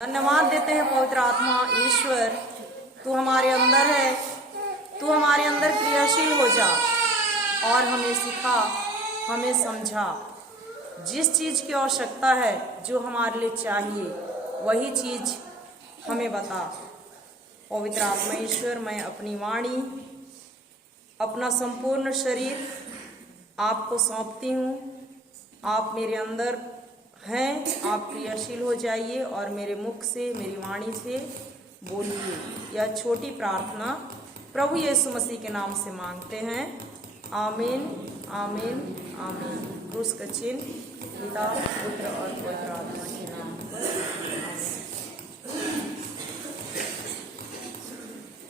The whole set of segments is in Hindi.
धन्यवाद देते हैं पवित्र आत्मा ईश्वर, तू हमारे अंदर है, तू हमारे अंदर क्रियाशील हो जा और हमें सिखा, हमें समझा। जिस चीज़ की आवश्यकता है, जो हमारे लिए चाहिए, वही चीज़ हमें बता। पवित्र आत्मा ईश्वर, मैं अपनी वाणी, अपना संपूर्ण शरीर आपको सौंपती हूँ। आप मेरे अंदर हैं, आप क्रियाशील हो जाइए और मेरे मुख से, मेरी वाणी से बोलिए। यह छोटी प्रार्थना प्रभु यीशु मसीह के नाम से मांगते हैं। आमीन, आमीन, आमीन। क्रूस का चिन्ह पिता, पुत्र और पवित्र आत्मा के नाम पर।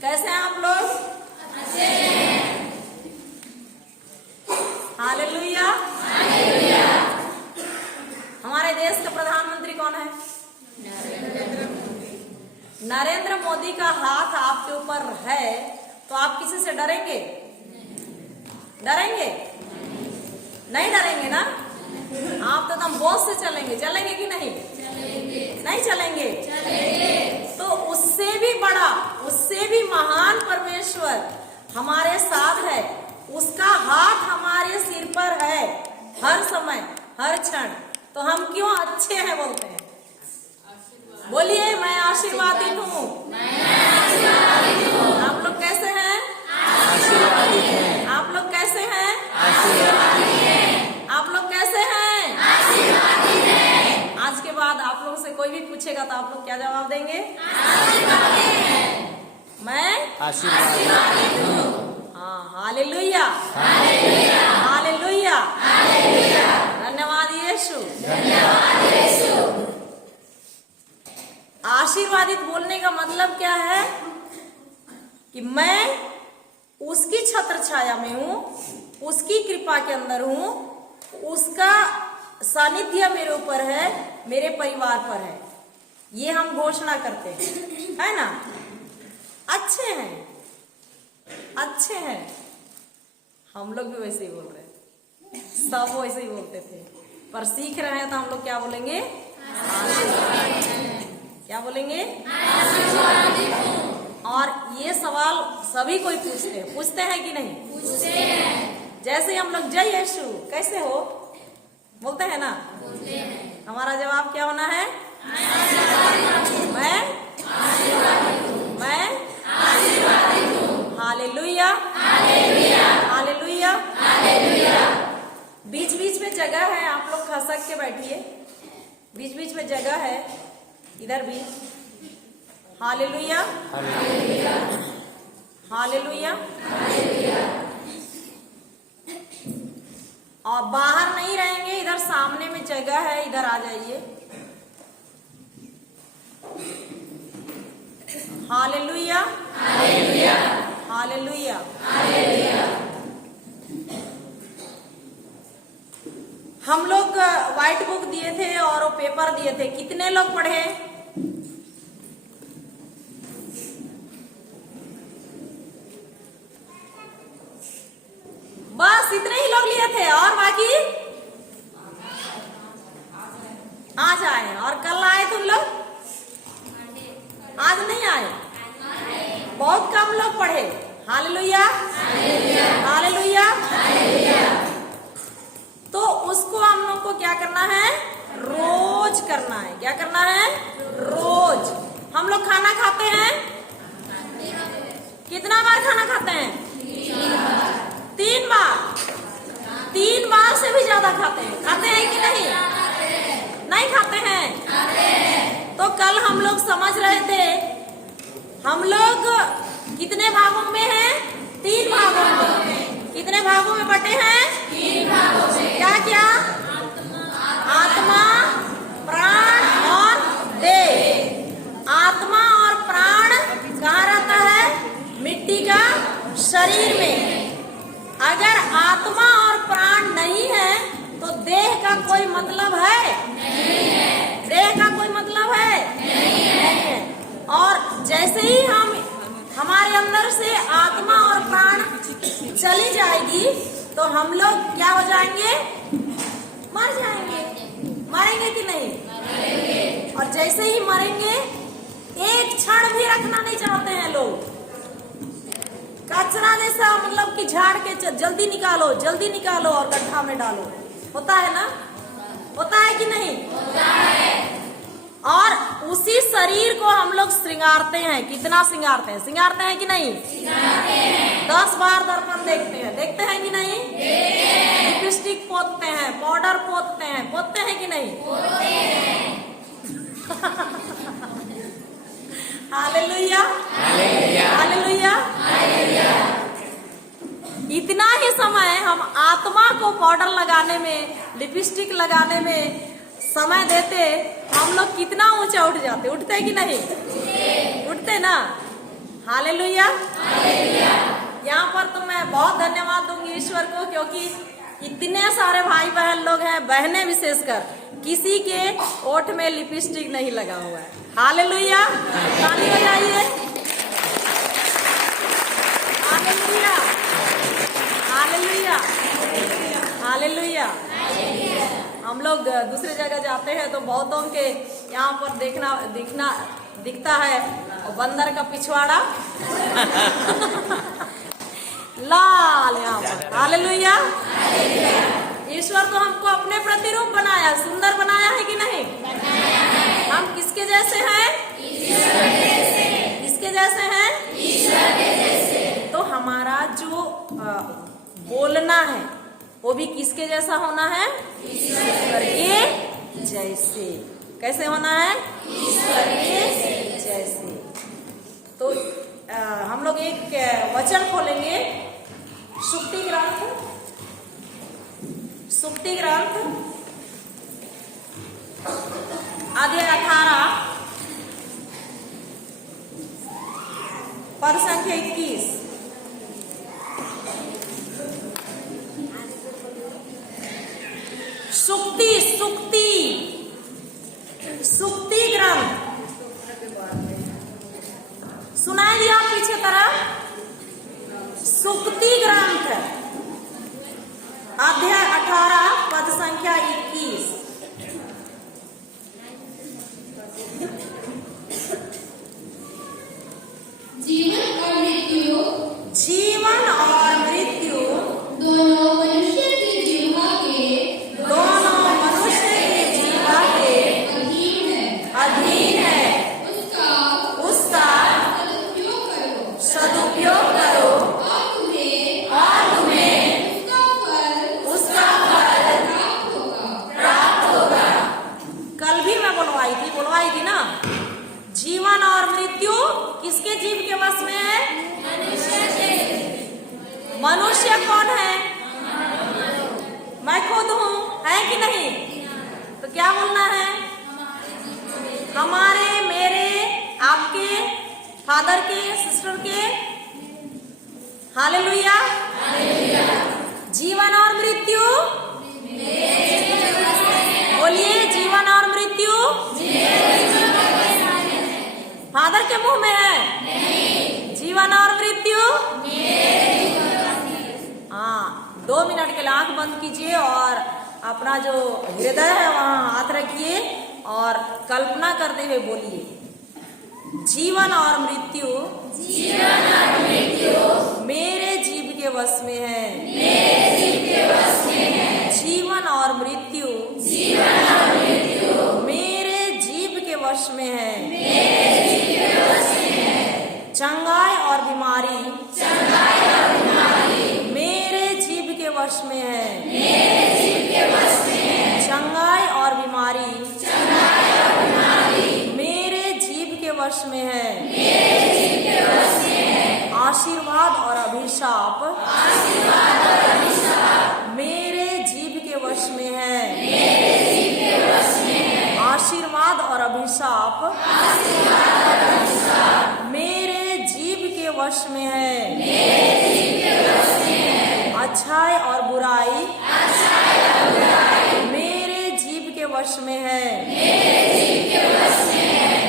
कैसे हैं आप लोग? अच्छे हैं। हालेलुया। हमारे देश का प्रधानमंत्री कौन है? नरेंद्र मोदी का हाथ आपके ऊपर है, तो आप किसी से डरेंगे? डरेंगे? नहीं डरेंगे ना? आप तो एकदम बोझ से चलेंगे। चलेंगे कि नहीं? नहीं चलेंगे? तो उससे भी बड़ा, उससे भी महान परमेश्वर हमारे साथ है। उसका हाथ हमारे सिर पर है हर समय, हर क्षण। तो हम क्यों अच्छे हैं बोलते हैं? बोलिए, मैं आशीर्वादित हूँ। आप लोग कैसे हैं? आशीर्वादित हैं। आप लोग कैसे हैं? आशीर्वादित हैं। आप लोग कैसे हैं? आशीर्वादित हैं। आज के बाद आप लोगों से कोई भी पूछेगा तो आप लोग क्या जवाब देंगे? आशीर्वादित हैं। मैं आशीर्वादित हूँ। हाँ, हालेलुया, हालेलुया, हालेलुया, हालेलुया। धन्यवाद यीशु, धन्यवाद यीशु। आशीर्वादित बोलने का मतलब क्या है? कि मैं उसकी छत्र छाया में हूँ, उसकी कृपा के अंदर हूँ, उसका सानिध्य मेरे ऊपर है, मेरे परिवार पर है। ये हम घोषणा करते हैं, है ना? अच्छे हैं, अच्छे हैं। हम लोग भी वैसे ही बोल रहे हैं, सब वैसे ही बोलते थे, पर सीख रहे हैं तो हम लोग क्या बोलेंगे? क्या बोलेंगे? और ये सवाल सभी कोई पूछते हैं कि नहीं? पूछते हैं। जैसे हम लोग जय यीशु कैसे हो बोलते हैं ना? बोलते हैं। हमारा जवाब क्या होना है? मैं आशीर्वादित हूँ। Hallelujah, hallelujah, hallelujah, hallelujah. बीच बीच में जगह है, आप लोग खसक के बैठिए। बीच बीच में जगह है, इधर भी। Hallelujah, hallelujah, hallelujah, hallelujah. और बाहर नहीं रहेंगे, इधर सामने में जगह है, इधर आ जाइए। Hallelujah, hallelujah, hallelujah, hallelujah. हम लोग व्हाइट बुक दिए थे और वो पेपर दिए थे। कितने लोग पढ़े? बस इतने ही लोग लिए थे और बाकी आज आए। और कल आए तुम लोग? आज नहीं आए। बहुत कम लोग पढ़े। Hallelujah, hallelujah, hallelujah. तो उसको हम लोग को क्या करना है? रोज करना है। क्या करना है? रोज। हम लोग खाना खाते हैं, कितना बार खाना खाते हैं? 3 बार। 3 बार से भी ज्यादा खाते हैं। खाते हैं कि नहीं? नहीं खाते हैं। तो कल हम लोग समझ रहे थे, हम लोग कितने भागों में हैं? 3 भागों में। कितने भागों में बटे हैं? 3 भागों में। क्या क्या? आत्मा, प्राण और देह। आत्मा और प्राण कहाँ रहता है? मिट्टी का शरीर में। अगर आत्मा और प्राण नहीं है तो देह का कोई मतलब है? नहीं है। देह का कोई मतलब है? नहीं है। और जैसे ही हमारे अंदर से आत्मा और प्राण चली जाएगी तो हम लोग क्या हो जाएंगे? मर जाएंगे। मरेंगे कि नहीं? मरेंगे। और जैसे ही मरेंगे एक क्षण भी रखना नहीं चाहते हैं लोग। कचरा जैसा, मतलब कि झाड़ के जल्दी निकालो और गड्ढा में डालो। होता है ना? होता है कि नहीं? होता है। और उसी शरीर को हम लोग श्रृंगारते हैं। कितना श्रृंगारते हैं? श्रृंगारते हैं कि नहीं? 10 बार दर्पण देखते हैं कि नहीं? लिपस्टिक पोतते हैं, पाउडर पोतते हैं कि नहीं? Hallelujah, hallelujah. इतना ही समय हम आत्मा को पाउडर लगाने में, लिपस्टिक लगाने में समय देते, हम लोग कितना ऊंचा उठ जाते। उठते कि नहीं? उठते ना। हालेलुया। यहाँ पर तो मैं बहुत धन्यवाद दूंगी ईश्वर को, क्योंकि इतने सारे भाई बहन लोग हैं, बहनें विशेषकर, किसी के ओठ में लिपस्टिक नहीं लगा हुआ है। हालेलुया, ताली बजाइए। Hallelujah, hallelujah, hallelujah. हम लोग दूसरे जगह जाते हैं तो बहुतों के यहाँ पर दिखता है बंदर का पिछवाड़ा लाल यहाँ पर। हालेलुया। ईश्वर तो हमको अपने प्रतिरूप बनाया, सुंदर बनाया है कि नहीं? हम किसके जैसे हैं? किसके जैसे हैं? ईश्वर के जैसे। तो हमारा जो बोलना है वो भी किसके जैसा होना है? ईश्वर के जैसे। कैसे होना है? ईश्वर के जैसे। तो हम लोग एक वचन खोलेंगे, सुक्ति ग्रंथ अध्याय 18 पद संख्या 21। सुक्ति ग्रंथ सुनाई दिया पीछे तरफ। सुक्ति ग्रंथ अध्याय 18 पद संख्या 21। जीवन और मृत्यु दोनों मनुष्य के जीवा के अधीन है। उसका सदुपयोग करो और तुम्हें उसका फल प्राप्त होगा। कल भी मैं बुलवाई थी ना। जीवन और मृत्यु किसके जीव के वश में है? मनुष्य कौन है? मैं खुद हूँ, है कि नहीं? तो क्या बोलना है? हमारे, मेरे, आपके, फादर के, सिस्टर के। हालेलुया। जीवन और मृत्यु, बोलिए, जीवन और मृत्यु फादर के मुंह में है। नहीं। जीवन और मृत्यु, हाँ। 2 मिनट के लिए आंख बंद कीजिए और अपना जो हृदय है वहां हाथ रखिए और कल्पना करते हुए बोलिए, जीवन और मृत्यु मेरे जीव के वश में है। जीवन और मृत्यु मेरे जीव के वश में है। चंगाई और बीमारी मेरे जीव के वश में है। चंगाई और बीमारी मेरे जीव के वश में है। आशीर्वाद और अभिशाप मेरे जीव के वश में है। आशीर्वाद और अभिशाप मेरे जीव के वश में है। अच्छाई और बुराई मेरे जीव के वश में है।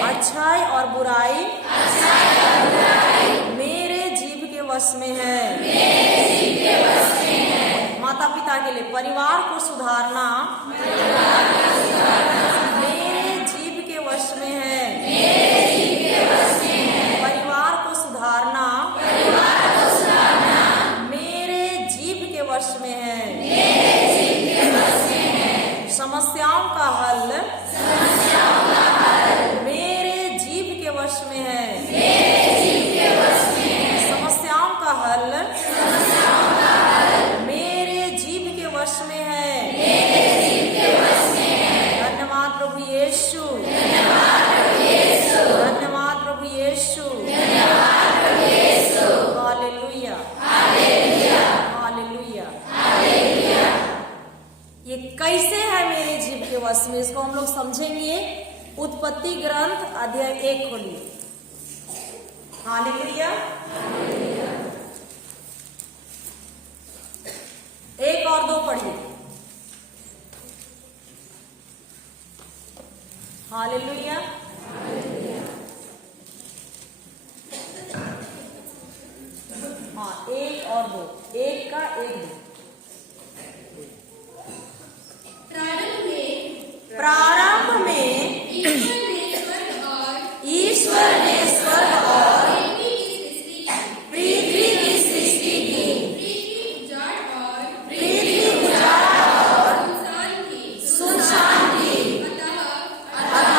अच्छाई और बुराई मेरे जीव के वश में है। माता पिता के लिए, परिवार को सुधारना मेरे जीव के वश में उत्पत्ति ग्रंथ अध्याय 1 खोलिए। हालेलुया। 1 और 2 पढ़िए। हालेलुया। हाँ, 1 और 2, 1 का 1 2। प्रारंभ में ईश्वर ने स्वर्ग और पृथ्वी की सृष्टि की। पृथ्वी उजाड़ और सुनसान थी। अतः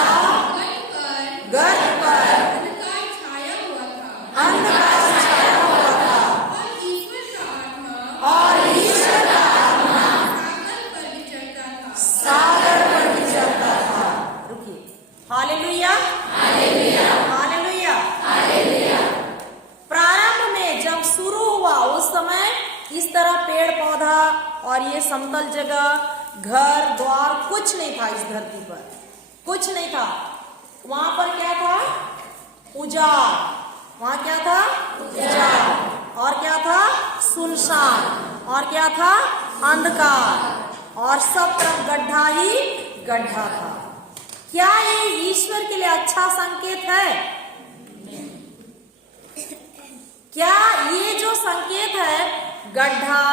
गर्त पर अंधकार छाया हुआ था और ईश्वर का आत्मा सागर पर विचरता था। रुकिए। हालेलुया। हालेलुया। हालेलुया। प्रारंभ में जब शुरू हुआ उस समय इस तरह पेड़ पौधा और ये समतल जगह घर द्वार कुछ नहीं था। इस धरती पर कुछ नहीं था। वहां पर क्या था? उजाड़। वहां क्या था? उजाड़। और क्या था? सुनसान। और क्या था? अंधकार। और सब तरफ गड्ढा ही गड्ढा था। क्या ये ईश्वर के लिए अच्छा संकेत है? क्या ये जो संकेत है, गड्ढा,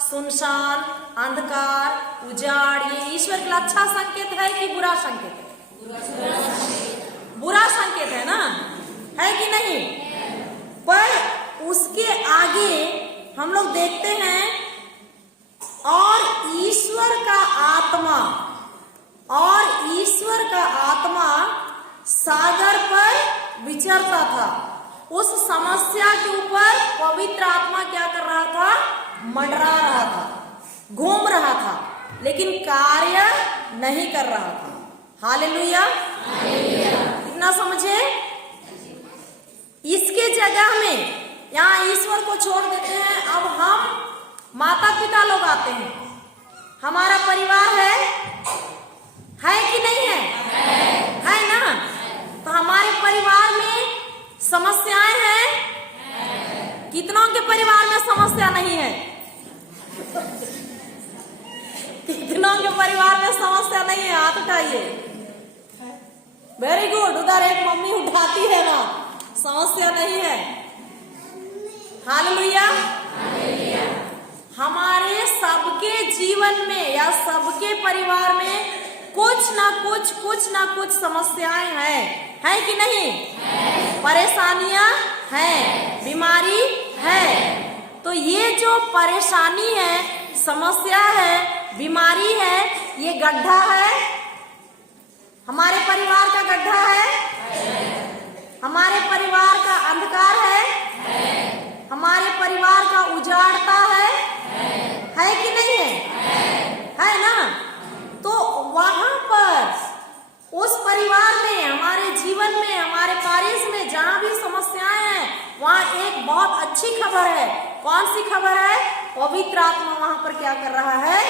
सुनसान, अंधकार, उजाड़, ये ईश्वर के लिए अच्छा संकेत है कि बुरा संकेत है? बुरा संकेत है ना, है कि नहीं? पर उसके आगे हम लोग देखते हैं, और ईश्वर का आत्मा सागर पर विचरता था। उस समस्या के ऊपर पवित्र आत्मा क्या कर रहा था? मंडरा रहा था, घूम रहा था, लेकिन कार्य नहीं कर रहा था। हालेलुया। इतना समझे? इसके जगह में यहाँ ईश्वर को छोड़ देते हैं। अब हम माता पिता लोग आते हैं। हमारा परिवार है कि नहीं है? है ना? तो हमारे परिवार में समस्याएं हैं। कितनों के परिवार में समस्या नहीं है? कितनों के परिवार में समस्या नहीं है? हाथ उठाइए। Very good. उधर एक मम्मी उठाती है ना, समस्या नहीं है। हालेलुया। हमारे सबके जीवन में या सबके परिवार में कुछ ना कुछ समस्याएं हैं, है कि नहीं? परेशानियां हैं, बीमारी है। तो ये जो परेशानी है, समस्या है, बीमारी है, ये गड्ढा है। हमारे परिवार का गड्ढा है। हमारे परिवार का अंधकार है। हमारे परिवार का उजाड़ता है कि नहीं है ना? तो वहां पर उस परिवार में, हमारे जीवन में, हमारे कार्य में जहां भी समस्याएं हैं, वहां एक बहुत अच्छी खबर है। कौन सी खबर है? पवित्र आत्मा वहां पर क्या कर रहा है?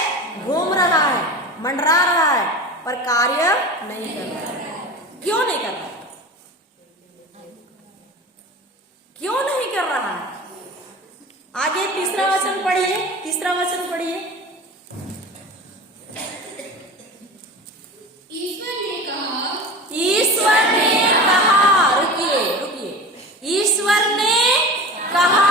घूम रहा है, मंडरा रहा है, पर कार्य नहीं कर रहा है। क्यों नहीं कर रहा? क्यों नहीं कर रहा है? आगे तीसरा वचन पढ़िए। तीसरा वचन पढ़िए। ईश्वर ने कहा। रुकिए। ईश्वर ने कहा।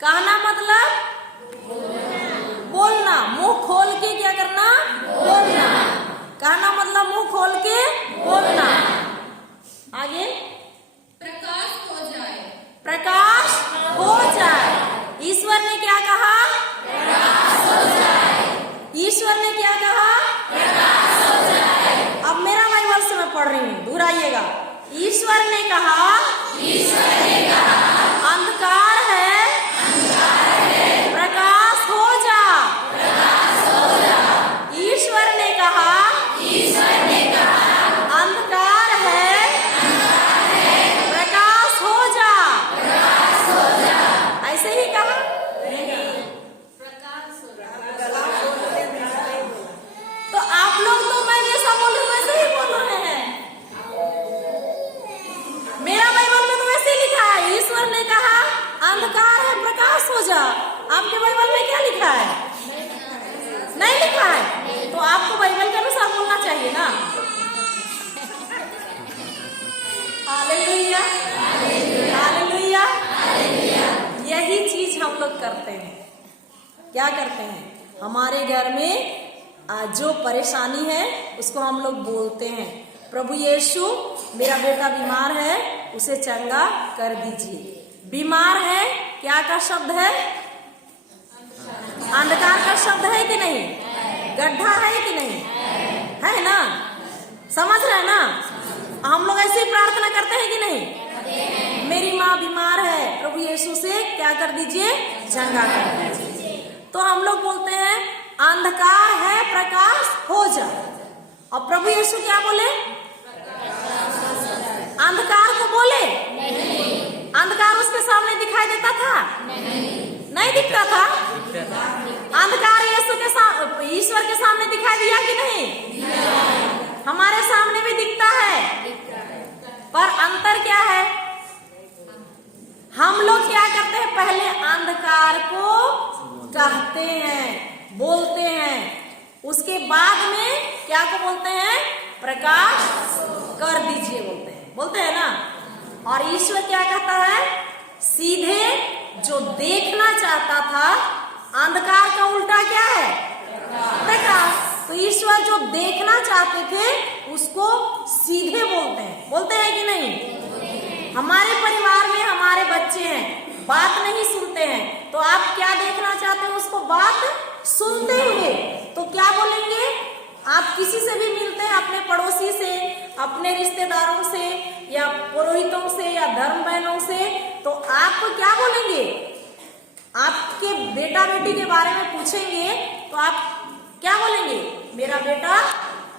कहना मतलब बोलना। मुंह खोल के क्या करना? बोलना। कहना मतलब मुंह खोल के बोलना। आगे। प्रकाश हो जाए। ईश्वर ने क्या कहा? प्रकाश हो जाए। ईश्वर ने क्या कहा? प्रकाश हो जाए। अब मेरा बाइबल से मैं पढ़ रही हूँ, दोहराइएगा। ईश्वर ने कहा। अंधकार है, प्रकाश हो जा। ईश्वर ने कहा। अंधकार है, प्रकाश हो जा। ऐसे ही कहा। करते हैं? हमारे घर में जो परेशानी है उसको हम लोग बोलते हैं, प्रभु यीशु मेरा बेटा बीमार है, उसे चंगा कर दीजिए। बीमार है क्या का शब्द है? अंधकार का शब्द है कि नहीं? गड्ढा है कि नहीं? है ना? समझ रहे ना? हम लोग ऐसी प्रार्थना करते हैं कि नहीं? मेरी माँ बीमार है, प्रभु यीशु से क्या कर दीजिए? चंगा कर दीजिए। तो हम लोग बोलते हैं अंधकार है प्रकाश हो जा, और प्रभु यीशु क्या बोले? अंधकार को बोले? अंधकार उसके सामने दिखाई देता था? नहीं दिखता था। अंधकार यीशु के सामने, ईश्वर के सामने दिखाई दिया कि नहीं? हमारे सामने भी दिखता है, पर अंतर क्या है? हम लोग क्या करते हैं? पहले अंधकार को कहते हैं, बोलते हैं, उसके बाद में क्या को बोलते हैं? प्रकाश कर दीजिए बोलते हैं ना। और ईश्वर क्या कहता है? सीधे जो देखना चाहता था, अंधकार का उल्टा क्या है? प्रकाश। तो ईश्वर जो देखना चाहते थे उसको सीधे बोलते हैं कि नहीं? हमारे परिवार में हमारे बच्चे हैं, बात नहीं सुनते हैं, तो आप क्या देखना चाहते हैं? उसको बात सुनते हुए। तो क्या बोलेंगे? आप किसी से भी मिलते हैं, अपने पड़ोसी से, अपने रिश्तेदारों से, या पुरोहितों से, या धर्म बहनों से, तो आप क्या बोलेंगे? आपके बेटा बेटी के बारे में पूछेंगे तो आप क्या बोलेंगे? मेरा बेटा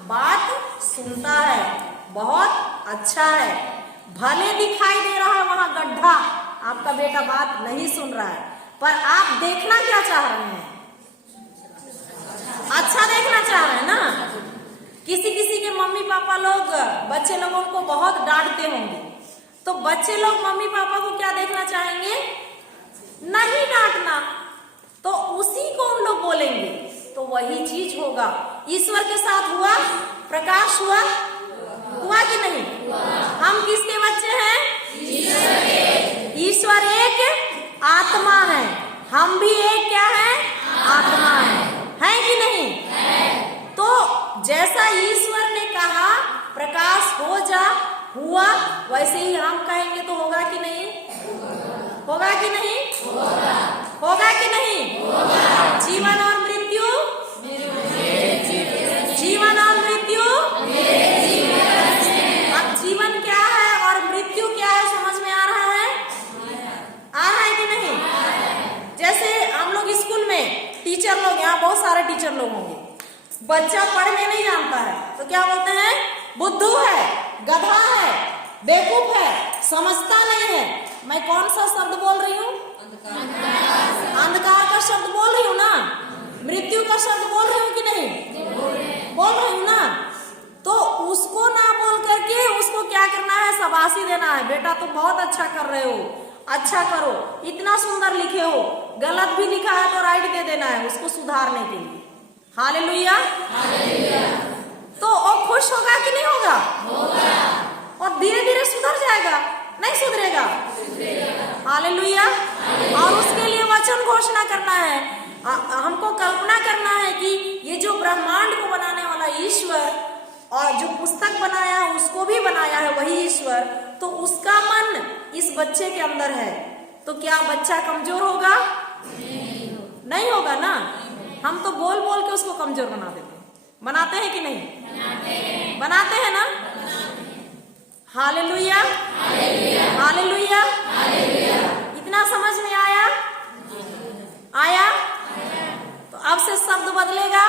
बात सुनता है, बहुत अच्छा है। भले दिखाई दे रहा है वहां गड्ढा, आपका बेटा बात नहीं सुन रहा है, पर आप देखना क्या चाह रहे हैं? अच्छा देखना चाह रहे हैं ना। किसी के मम्मी पापा लोग बच्चे लोगों को बहुत डांटते होंगे, तो बच्चे लोग मम्मी पापा को क्या देखना चाहेंगे? नहीं डांटना। तो उसी को उन लोग बोलेंगे, तो वही चीज होगा। ईश्वर के साथ हुआ, प्रकाश हुआ कि नहीं? हम किसके बच्चे हैं? ईश्वर एक आत्मा है, हम भी एक क्या है? आत्मा है कि नहीं? तो जैसा ईश्वर ने कहा प्रकाश हो जा, हुआ, वैसे ही हम कहेंगे तो होगा कि नहीं? होगा कि नहीं? होगा कि नहीं? जीवन और मृत्यु, जीवन और मृत्यु। अब जीवन क्या है और मृत्यु क्या है समझ में आ रहा है? आ रहा है कि नहीं? जैसे हम लोग स्कूल में टीचर लोग, यहाँ बहुत सारे टीचर लोग होंगे, बच्चा पढ़ने नहीं जानता है तो क्या बोलते हैं? बुद्धू है, गधा है, बेवकूफ है, समझता नहीं है। मैं कौन सा शब्द बोल रही हूँ? अंधकार का शब्द बोल रही हूँ ना, मृत्यु का शब्द बोल रही हूँ कि नहीं? बोल रही हूँ ना। तो उसको ना बोल करके उसको क्या करना है? शाबाशी देना है। बेटा तुम बहुत अच्छा कर रहे हो, अच्छा करो, इतना सुंदर लिखे हो, गलत भी लिखा है तो राइट दे देना है उसको सुधारने के लिए। हालेलुया। तो वो खुश होगा कि नहीं होगा? और धीरे धीरे सुधर जाएगा, नहीं सुधरेगा? हालेलुया। और उसके लिए वचन घोषणा करना है, हमको कल्पना करना है कि ये जो ब्रह्मांड को बनाने वाला ईश्वर और जो पुस्तक बनाया है उसको भी बनाया है वही ईश्वर, तो उसका मन इस बच्चे के अंदर है, तो क्या बच्चा कमजोर होगा? नहीं होगा ना। हम तो बोल बोल के उसको कमजोर बना देते हैं, बनाते हैं कि नहीं? बनाते हैं ना। Hallelujah, hallelujah. इतना समझ में आया? तो अब से शब्द बदलेगा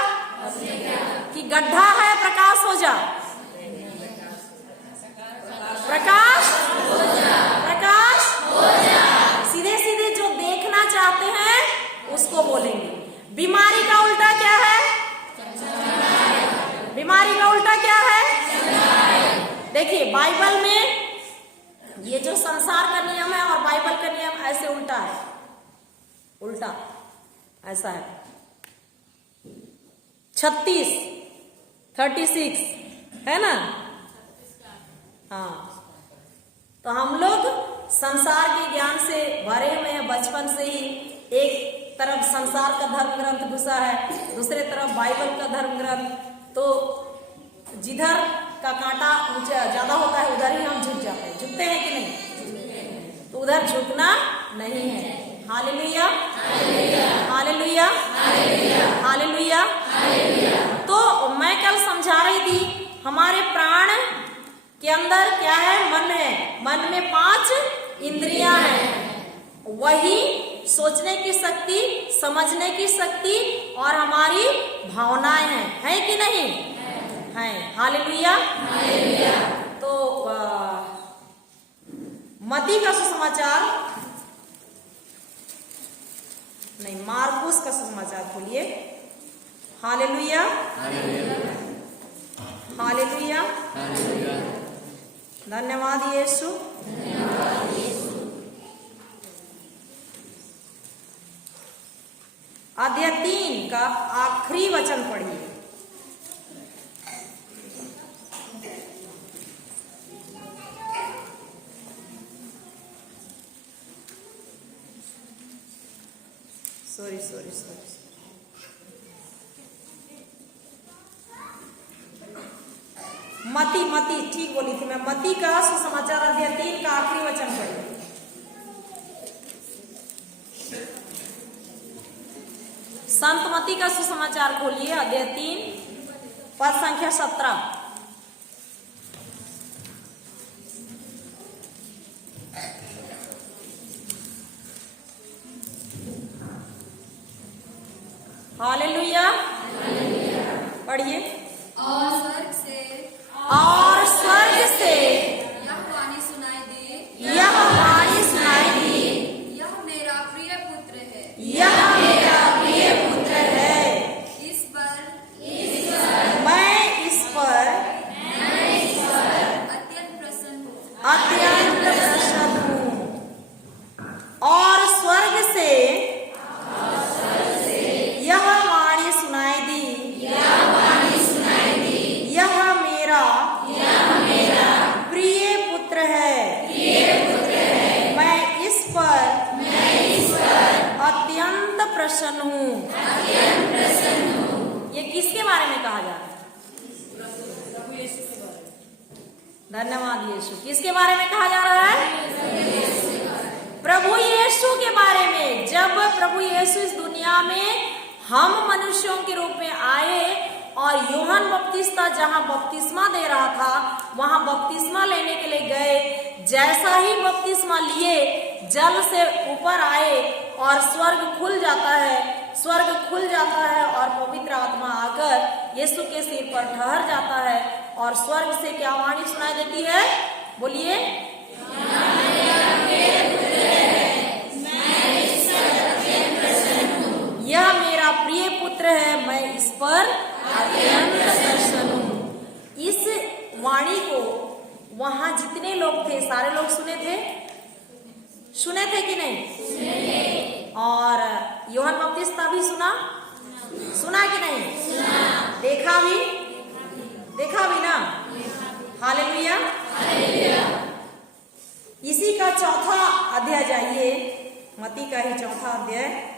कि गड्ढा है प्रकाश हो जा, प्रकाश प्रकाश सीधे सीधे जो देखना चाहते हैं उसको बोलेंगे। बीमारी का उल्टा क्या है? बीमारी का उल्टा क्या है? देखिए बाइबल में ये जो संसार का नियम है और बाइबल का नियम ऐसे उल्टा है, उल्टा ऐसा है। 36 है ना? हाँ, तो हम लोग संसार के ज्ञान से भरे हुए हैं बचपन से ही। एक तरफ संसार का धर्म ग्रंथ घुसा है, दूसरे तरफ बाइबल का धर्म ग्रंथ। तो जिधर का कांटा ऊंचा ज्यादा होता है उधर ही हम झुक जाते हैं। झुकते हैं कि नहीं? तो उधर झुकना नहीं है। Hallelujah, hallelujah, hallelujah. तो मैं कल समझा रही थी हमारे प्राण के अंदर क्या है? मन है। मन में 5 इंद्रियां हैं। वही सोचने की शक्ति, समझने की शक्ति और हमारी भावनाएं हैं। है कि नहीं? है। हालेलुया। तो मत्ती का सुसमाचार नहीं, मार्कुस का सुसमाचार खोलिए। Hallelujah, hallelujah. धन्यवाद यीशु। अध्याय 3 का आखिरी वचन पढ़िए। सॉरी मती ठीक बोली थी मैं। मत्ती का सुसमाचार अध्याय 3 का आखिरी वचन पढ़िए। संत मत्ती का सुसमाचार खोलिए, अध्याय 3 पद संख्या 17। हालेलुया, पढ़िए। और स्वर्ग से यह वाणी सुनाई दी, यह मेरा प्रिय पुत्र है, इस पर मैं इस पर अत्यंत प्रसन्न हूँ। और स्वर्ग से यह वाणी सुनाई दी, यह मेरा प्रिय पुत्र है, मैं इस पर अत्यंत प्रसन्न हूँ। ये किसके बारे में कहा जा रहा है? धन्यवाद यीशु। किसके बारे में कहा जा रहा है? प्रभु यीशु के बारे में। जब प्रभु यीशु इस दुनिया में हम मनुष्यों के रूप में आए और यूहन्ना बपतिस्मा जहां बपतिस्मा दे रहा था वहां बपतिस्मा लेने के लिए गए। जैसा ही बपतिस्मा लिए जल से ऊपर आए और स्वर्ग खुल जाता है और पवित्र आत्मा आकर यीशु के सिर पर ठहर जाता है और स्वर्ग से क्या वाणी सुनाई देती है? बोलिए। यह मेरा प्रिय पुत्र है, मैं इस पर अत्यंत प्रसन्न हूँ। इस वाणी को वहां जितने लोग थे सारे लोग सुने थे कि नहीं? और यूहन्ना बपतिस्मा भी सुना कि नहीं? देखा भी ना। हालेलुया। इसी का चौथा अध्याय जाइए, मत्ती का ही चौथा अध्याय।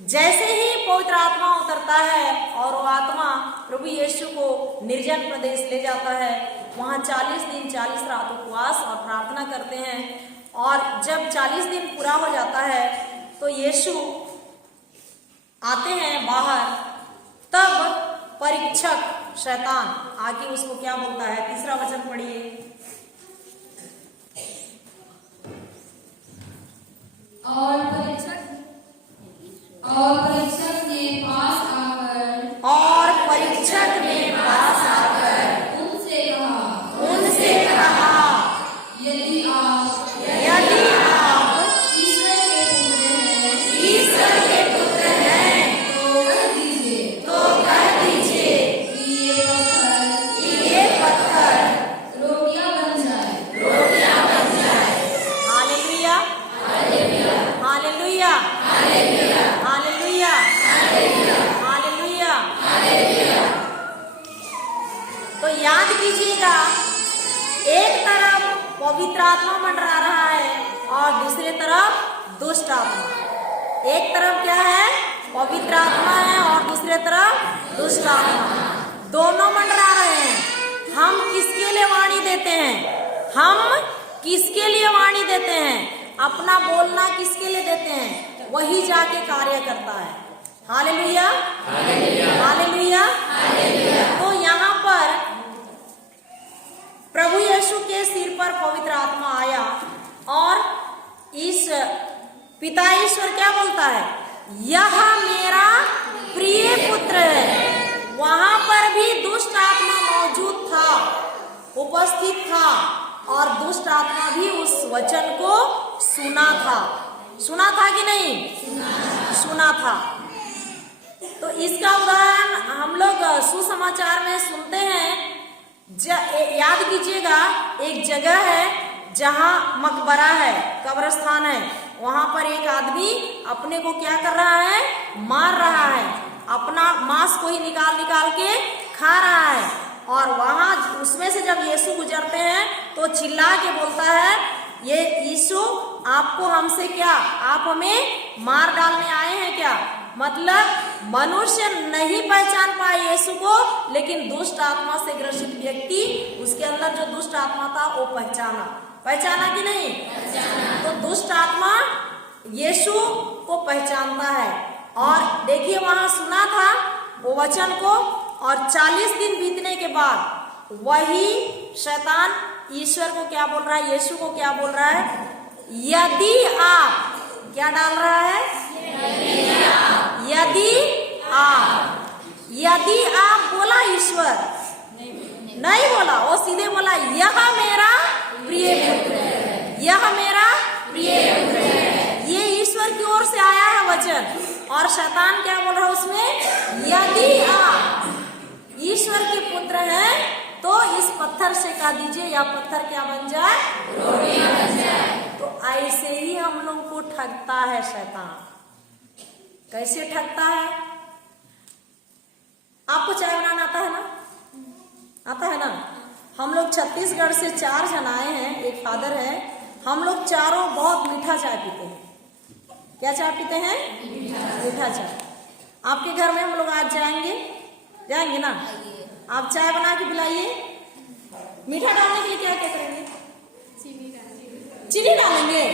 जैसे ही पवित्र आत्मा उतरता है और वो आत्मा प्रभु यीशु को निर्जन प्रदेश ले जाता है, वहां 40 दिन 40 रात उपवास और प्रार्थना करते हैं। और जब 40 दिन पूरा हो जाता है तो यीशु आते हैं बाहर। तब परीक्षक शैतान आके उसको क्या बोलता है? तीसरा वचन पढ़िए। और परीक्षक ने पास आकर उनसे कहा, यदि आप ईश्वर के पुत्र हैं तो कह दीजिए कि ये पत्थर रोटियां बन जाए। Hallelujah, hallelujah, hallelujah, hallelujah. तो याद कीजिएगा, एक तरफ पवित्र आत्मा मंडरा रहा है और दूसरे तरफ दुष्ट आत्मा। एक तरफ क्या है? पवित्र आत्मा है और दूसरे तरफ दुष्ट आत्मा, दोनों मंडरा रहे हैं। हम किसके लिए वाणी देते हैं? हम किसके लिए वाणी देते हैं? अपना बोलना किसके लिए देते हैं? वही जाके कार्य करता है। Hallelujah, hallelujah. तो यहाँ पर प्रभु यीशु के सिर पर पवित्र आत्मा आया और इस पिता ईश्वर क्या बोलता है? यह मेरा प्रिय पुत्र है। वहां पर भी दुष्ट आत्मा मौजूद था, उपस्थित था और दुष्ट आत्मा भी उस वचन को सुना था। सुना था कि नहीं? सुना था। तो इसका उदाहरण हम लोग सुसमाचार में सुनते हैं। याद कीजिएगा, एक जगह है जहां मकबरा है, कब्रिस्तान है। वहां पर एक आदमी अपने को क्या कर रहा है? मार रहा है, अपना मांस को ही निकाल निकाल के खा रहा है। और वहां उसमें से जब यीशु गुजरते हैं तो चिल्ला के बोलता है, ये यीशु आपको हमसे क्या, आप हमें मार डालने आए हैं क्या? मतलब मनुष्य नहीं पहचान पाए यीशु को, लेकिन दुष्ट आत्मा से ग्रसित व्यक्ति, उसके अंदर जो दुष्ट आत्मा था वो पहचाना कि नहीं? तो दुष्ट आत्मा यीशु को पहचानता है। और देखिए वहां सुना था वो वचन को, और 40 दिन बीतने के बाद वही शैतान ईश्वर को क्या बोल रहा है? यीशु को क्या बोल रहा है? यदि आप, क्या डाल रहा है? यदि आप बोला ईश्वर नहीं बोला, वो सीधे बोला यह मेरा प्रिय पुत्र है, यह मेरा प्रिय पुत्र है। ये ईश्वर की ओर से आया है वचन। और शैतान क्या बोल रहा है उसमें? यदि आप ईश्वर के पुत्र हैं तो इस पत्थर से कह दीजिए या पत्थर क्या बन जाए? रोटियां बन जाए। तो ऐसे ही हम लोग को ठगता है शैतान। कैसे ठगता है? आपको चाय बनाना आता है ना? आता है ना? हम लोग छत्तीसगढ़ से 4 जन आए हैं, एक फादर है। हम लोग चारों बहुत मीठा चाय पीते हैं। क्या चाय पीते हैं? मीठा चाय। आपके घर में हम लोग आज जाएंगे ना? आप चाय बना के पिलाइए। मीठा डालने के लिए क्या क्या करेंगे? चीनी डालेंगे।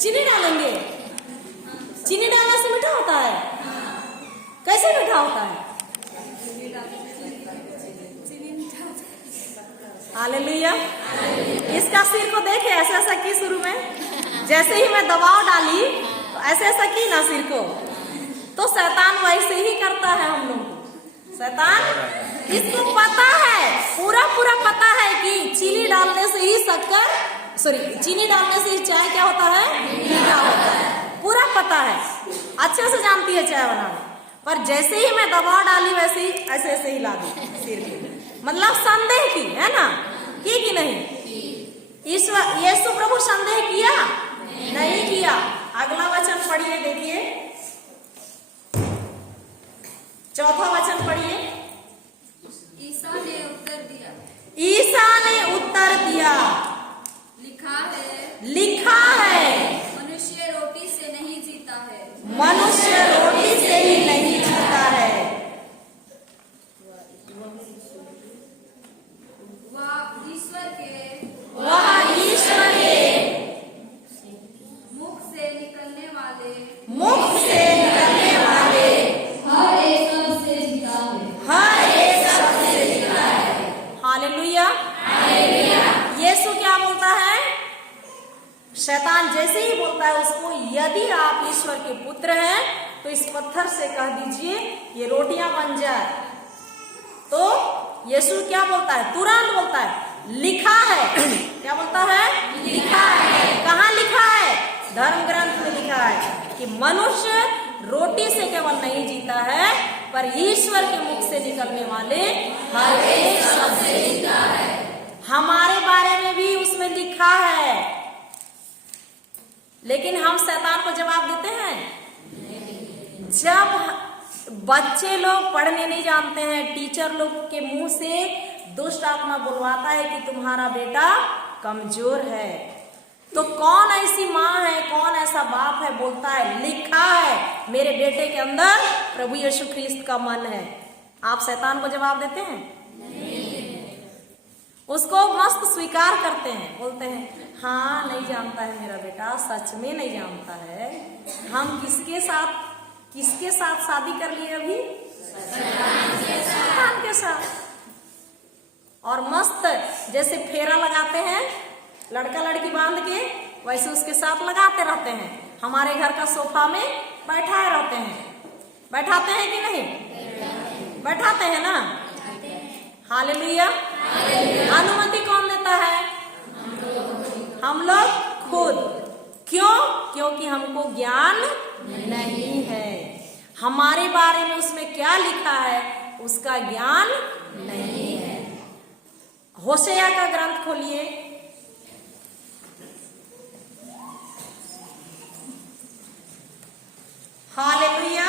चीनी डालेंगे। चीनी डालने से मीठा होता है? कैसे मीठा होता है? हालेलुया। इसका सिर को देखे, ऐसा ऐसा की शुरू में, जैसे ही मैं दबाव डाली तो ऐसे ऐसा की ना सिर को। तो शैतान वैसे ही करता है हम लोग। शैतान, इसको पता है, पूरा पता है कि चीनी डालने से ही चीनी डालने से ही चाय क्या होता है? मीठा होता है। पूरा पता है, अच्छे से जानती है चाय बनाने। पर जैसे ही मैं दबाव डाली वैसे ही ऐसे ही ला दी सिर पे। मतलब संदेह की, है ना? की नहीं? ईश्वर यीशु प्रभु संदेह किया? नहीं किया। अगला वचन पढ़िए, देखिए 4वां वचन पढ़िए। ईसा ने उत्तर दिया, लिखा है मनुष्य रोटी से नहीं जीता है, मनुष्य रोटी से ही नहीं जीता है, वह ईश्वर के मुख से निकलने वाले हर एक शब्द से जीता है। हालेलुया। यीशु क्या बोलता है? शैतान जैसे ही बोलता है उसको, यदि आप ईश्वर के पुत्र हैं तो इस पत्थर से कह दीजिए ये रोटियां बन जाए। तो यीशु क्या बोलता है? तुरंत बोलता है लिखा है। क्या बोलता है? लिखा है। कहाँ लिखा है? धर्म ग्रंथ में लिखा है कि मनुष्य रोटी से केवल नहीं जीता है, पर ईश्वर के मुख से निकलने वाले हर एक शब्द से जीता है। हमारे बारे में भी उसमें लिखा है, लेकिन हम शैतान को जवाब देते हैं। जब बच्चे लोग पढ़ने नहीं जानते हैं, टीचर लोग के मुंह से दुष्ट आत्मा बुलवाता है कि तुम्हारा बेटा कमजोर है। तो कौन ऐसी माँ है, कौन ऐसा बाप है बोलता है लिखा है मेरे बेटे के अंदर प्रभु यीशु ख्रिस्त का मन है। आप शैतान को जवाब देते हैं? नहीं। उसको मस्त स्वीकार करते हैं, बोलते हैं हाँ नहीं जानता है मेरा बेटा, सच में नहीं जानता है। हम किसके साथ शादी कर लिए अभी? शैतान के साथ। और मस्त जैसे फेरा लगाते हैं लड़का लड़की बांध के, वैसे उसके साथ लगाते रहते हैं। हमारे घर का सोफा में बैठाए रहते हैं, बैठाते हैं कि नहीं? बैठाते हैं ना। हालेलुया। अनुमति कौन देता है? हम लोग खुद। क्यों? क्योंकि हमको ज्ञान नहीं है, हमारे बारे में उसमें क्या लिखा है उसका ज्ञान नहीं है। होशेया का ग्रंथ खोलिए। Hallelujah,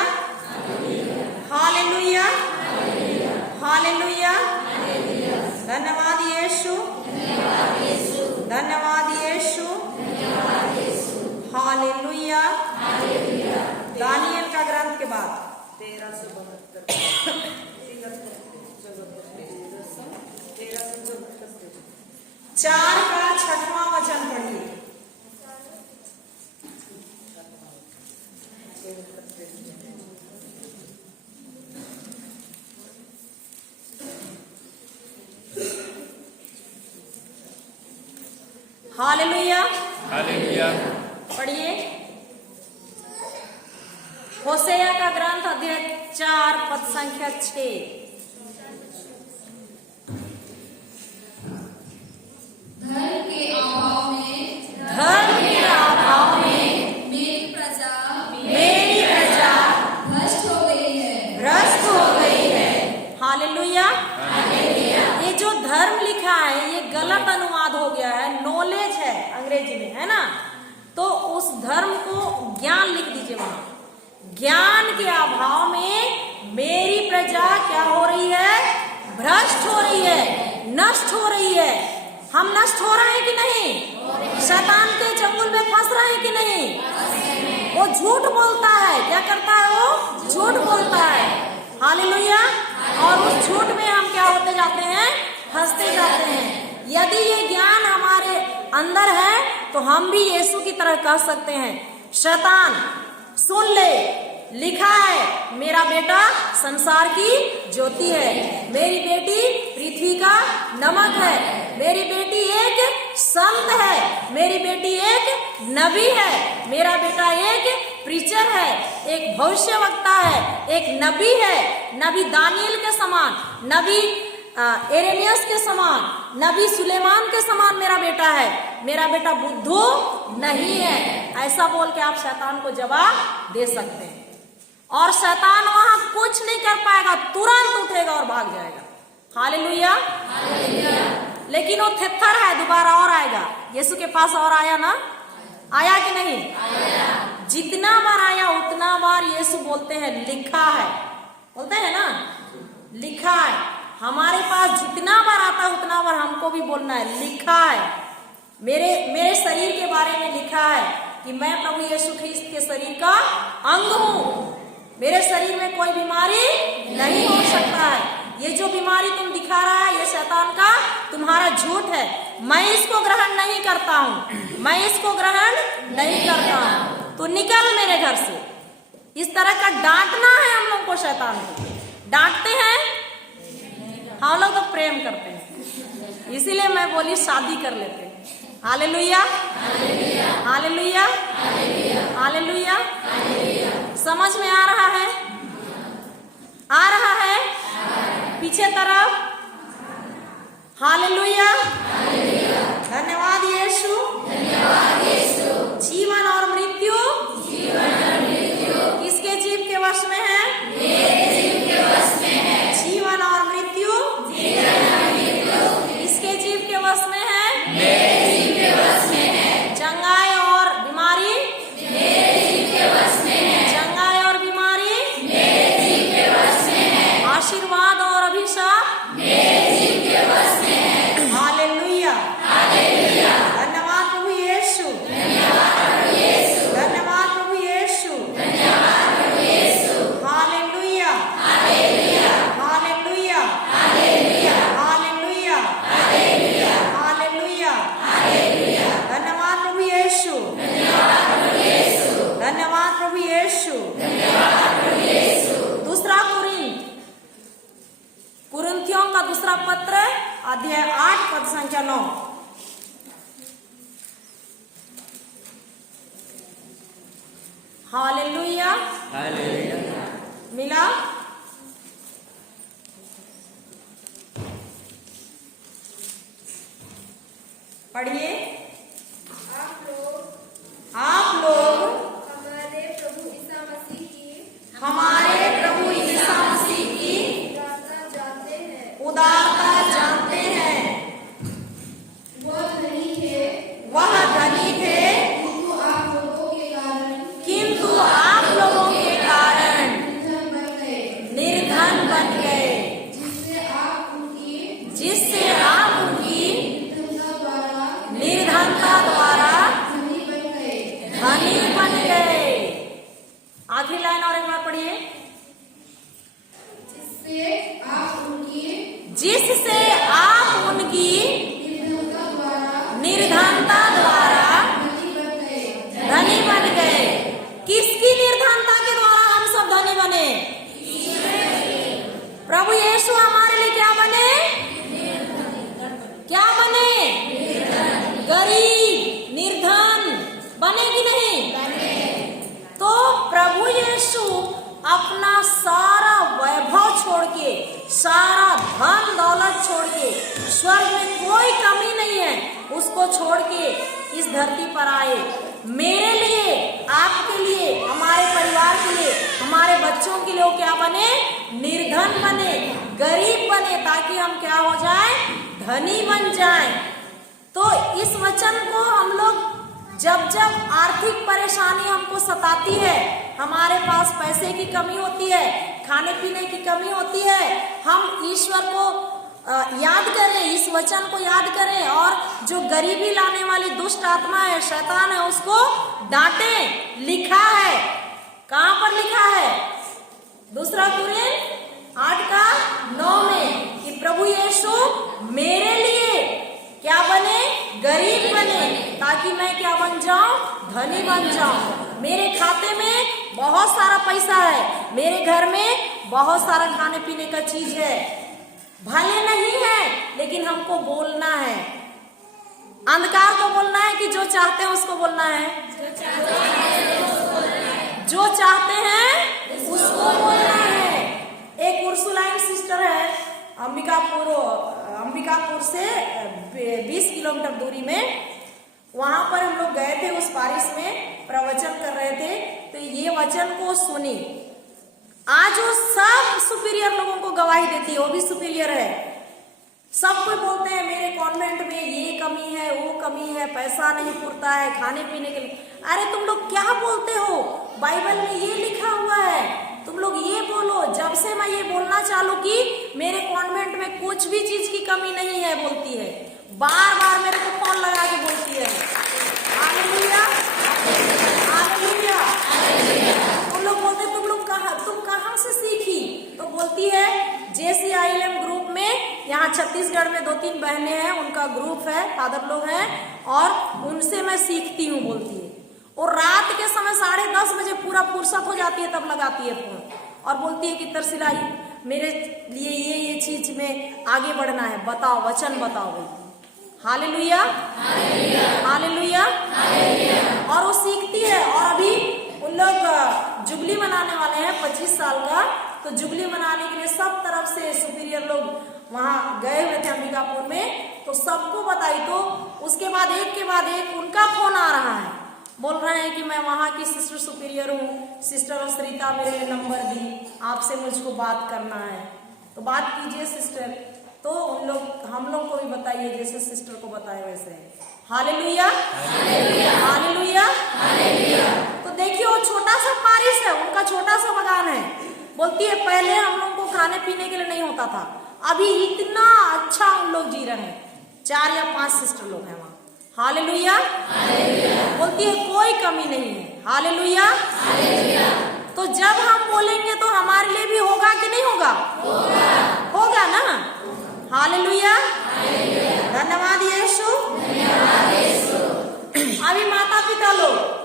hallelujah, hallelujah. धन्यवाद यीशु, धन्यवाद यीशु, हालेलुया। दानियल का ग्रंथ के बाद 4 का 6वां वचन पढ़िए। Hallelujah, hallelujah. पढ़िए। होशेया का ग्रंथ अध्याय 4 पद संख्या 6। धर्म के अभाव में मेरी प्रजा भ्रष्ट हो गई है। हालेलुया। ये जो धर्म लिखा है ये गलत अनुवाद हो गया है, नॉलेज है अंग्रेजी में, है ना। तो उस धर्म को ज्ञान लिख दीजिए वहां। ज्ञान के अभाव में मेरी प्रजा क्या हो रही है? भ्रष्ट हो रही है, नष्ट हो रही है। हम नष्ट हो रहे हैं कि नहीं? शैतान के चंगुल में फंस रहे हैं कि नहीं? वो झूठ बोलता है, क्या करता है? वो झूठ बोलता है। हालेलुया। और उस झूठ में हम क्या होते जाते हैं? फंसते जाते हैं। यदि ये ज्ञान हमारे अंदर है तो हम भी यीशु की तरह कह सकते हैं, शैतान सुन ले, लिखा है मेरा बेटा संसार की ज्योति है, मेरी बेटी पृथ्वी का नमक है, मेरी बेटी एक संत है, मेरी बेटी एक नबी है, मेरा बेटा एक प्रीचर है, एक भविष्यवक्ता है, एक नबी है, नबी दानियल के समान, नबी एरेमियस के समान, नबी सुलेमान के समान मेरा बेटा है, मेरा बेटा बुद्धू नहीं है। ऐसा बोल के आप शैतान को जवाब दे सकते हैं और शैतान वहां कुछ नहीं कर पाएगा, तुरंत उठेगा और भाग जाएगा। हालेलुया। लेकिन वो थित्थर है, दोबारा और आएगा। यीशु के पास और आया ना? आया कि नहीं? आया। जितना बार आया उतना बार यीशु बोलते हैं लिखा है, बोलते हैं ना लिखा है। हमारे पास जितना बार आता है उतना बार हमको भी बोलना है लिखा है। मेरे शरीर के बारे में लिखा है कि मैं प्रभु यीशु ख्रिस्त के शरीर का अंग हूँ। मेरे शरीर में कोई बीमारी नहीं हो सकता है। ये जो बीमारी तुम दिखा रहा है ये शैतान का तुम्हारा झूठ है। मैं इसको ग्रहण नहीं करता हूँ, मैं इसको ग्रहण नहीं करता हूँ। तो निकल मेरे घर से। इस तरह का डांटना है हम लोग को। शैतान को डांटते हैं हम लोग तो प्रेम करते हैं, इसीलिए मैं बोली शादी कर लेते हैं। Hallelujah, hallelujah, hallelujah. समझ में आ रहा है? आ रहा है? पीछे तरफ। हालेलुया, धन्यवाद यीशु। जीवन और मृत्यु किसके जीव के वश में है? जीवन और मृत्यु किसके जीव के वश में है? चंगाई और बीमारी चंगाई और बीमारी आशीर्वाद और अभिशाप हालेलुया। मिला? पढ़िए। आप लोग हमारे प्रभु ईसा मसीह की उदारता जानते हैं। उदारता जानते हैं। वह धनी थे, किंतु आप लोगों के कारण निर्धन बन गए, निर्धन बन गए, जिससे आप उनकी निर्धनता द्वारा धनी बन गए। धनी बन गए। आखिरी लाइन और एक बार पढ़िए। जिससे आप उनकी जिससे आप उनकी निर्धनता द्वारा धनी बन गए। किसकी निर्धनता के द्वारा हम सब धनी बने? प्रभु यीशु हमारे लिए क्या बने? क्या बने? गरीब, निर्धन बने कि नहीं? तो प्रभु यीशु अपना सारा वैभव छोड़ के, सारा धन दौलत छोड़ के, स्वर्ग में कोई कमी नहीं है, उसको छोड़ के इस धरती पर आए। मेरे लिए, आपके लिए, हमारे परिवार के लिए, हमारे बच्चों के लिए वो क्या बने? निर्धन बने, गरीब बने, ताकि हम क्या हो जाए? धनी बन जाए। तो इस वचन को हम लोग जब जब आर्थिक परेशानी हमको सताती है, हमारे पास पैसे की कमी होती है, खाने पीने की कमी होती है, हम ईश्वर को याद करें, इस वचन को याद करें और जो गरीबी लाने वाली दुष्ट आत्मा है, शैतान है, उसको डांटें। लिखा है, कहां पर लिखा है? 2 कुरिन्थ 8:9 में कि प्रभु यीशु मेरे लिए क्या बने? गरीब बने, ताकि मैं क्या बन जाऊं? धनी बन जाऊं। मेरे खाते में बहुत सारा पैसा है, मेरे घर में बहुत सारा खाने पीने का चीज है, भले नहीं है लेकिन हमको बोलना है। अंधकार को बोलना है कि जो चाहते हैं उसको बोलना है? जो चाहते हैं उसको बोलना है। एक उर्सुलाइन सिस्टर है, अंबिकापुर से 20 किलोमीटर दूरी में। वहां पर हम लोग गए थे, उस पारिश में प्रवचन कर रहे थे, तो ये वचन को सुनी। आज वो सब सुपीरियर लोगों को गवाही देती है, वो भी सुपीरियर है। सब कोई बोलते हैं मेरे कॉन्वेंट में ये कमी है, वो कमी है, पैसा नहीं पुरता है खाने पीने के लिए। अरे तुम लोग क्या बोलते हो? बाइबल में ये लिखा हुआ है, तुम लोग ये बोलो। जब से मैं ये बोलना चालू की, मेरे कॉन्वेंट में कुछ भी चीज की कमी नहीं है बोलती है, बार बार मेरे को फोन लगा के बोलती है। Hallelujah, hallelujah. उन लोग बोलते तुम कहाँ से सीखी? तो बोलती है JCILM ग्रुप में, यहाँ छत्तीसगढ़ में 2-3 बहनें हैं, उनका ग्रुप है, फादर लोग हैं, और उनसे मैं सीखती हूँ बोलती है। और रात के समय 10:30 बजे पूरा फुर्सत हो जाती है, तब लगाती है फोन और बोलती है कि तरसिला मेरे लिए ये चीज में आगे बढ़ना है, बताओ, वचन बताओ। Hallelujah, hallelujah. और वो सीखती है। और अभी उन लोग जुबली मनाने वाले हैं 25 साल का, तो जुबली मनाने के लिए सब तरफ से सुपीरियर लोग वहां गए हुए थे अंबिकापुर में, तो सबको बताई। तो उसके बाद एक के बाद एक उनका फोन आ रहा है, बोल रहे हैं कि मैं वहां की सिस्टर सुपीरियर हूँ, सिस्टर श्रीता मेरे लिए नंबर दी, आपसे मुझको बात करना है, तो बात कीजिए सिस्टर। तो उन लोग, हम लोग को भी बताइए जैसे सिस्टर को बताए वैसे। Hallelujah, hallelujah. तो देखिए वो छोटा सा पारिश है, उनका छोटा सा बगान है। बोलती है पहले हम लोग को खाने पीने के लिए नहीं होता था, अभी इतना अच्छा उन लोग जी रहे हैं। 4 या 5 सिस्टर लोग हैं वहाँ। हालेलुया, बोलती है कोई कमी नहीं है। हालेलुया। तो जब हम बोलेंगे तो हमारे लिए भी होगा कि नहीं होगा? होगा ना। हालेलुया, धन्यवाद यीशु। अभी माता पिता लोग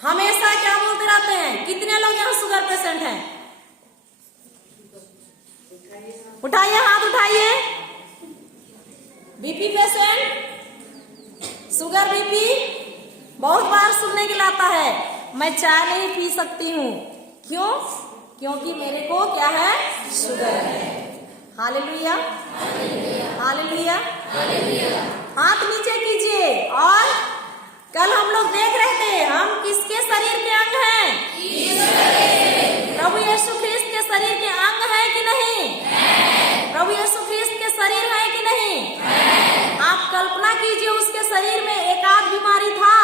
हमेशा क्या बोलते रहते हैं? कितने लोग यहाँ शुगर पेशेंट हैं? उठाइए हाथ, उठाइए। बीपी पेशेंट, शुगर बीपी बहुत बार सुनने के लिए आता है, मैं चाय नहीं पी सकती हूँ। क्यों? क्योंकि मेरे को क्या है? शुगर है। Hallelujah, hallelujah. हाथ नीचे कीजिए। और कल हम लोग देख रहे थे हम किसके शरीर के अंग हैं? प्रभु यीशु ख्रिस्त के शरीर के अंग है कि नहीं? प्रभु यीशु ख्रिस्त के शरीर है कि नहीं? आप कल्पना कीजिए उसके शरीर में एक आध बीमारी था?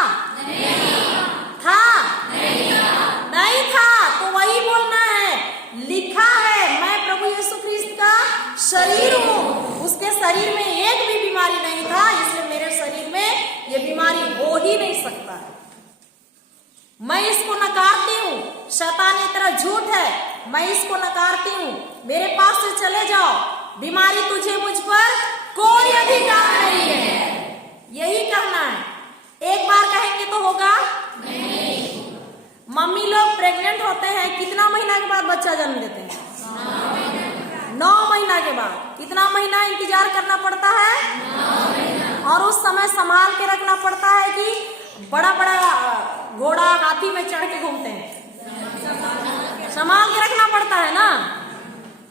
था? नहीं था। तो वही बोलना है, लिखा है मैं प्रभु यीशु ख्रिस्त का शरीर हूँ। उसके शरीर में एक भी बीमारी नहीं था, इसलिए मेरे शरीर में ये बीमारी हो ही नहीं सकता है। मैं इसको नकारती हूँ। शैतान ये तेरा झूठ है, मैं इसको नकारती हूँ। मेरे पास से चले जाओ, बीमारी तुझे मुझ पर कोई अधिकार नहीं है। यही कहना है। एक बार कहेंगे तो होगा नहीं। मम्मी लोग प्रेग्नेंट होते हैं, कितना महीना के बाद बच्चा जन्म देते हैं? 9 महीना के बाद। कितना महीना इंतजार करना पड़ता है? 9 महीना। और उस समय संभाल के रखना पड़ता है कि बड़ा बड़ा घोड़ा हाथी में चढ़ के घूमते हैं, संभाल के रखना पड़ता है ना।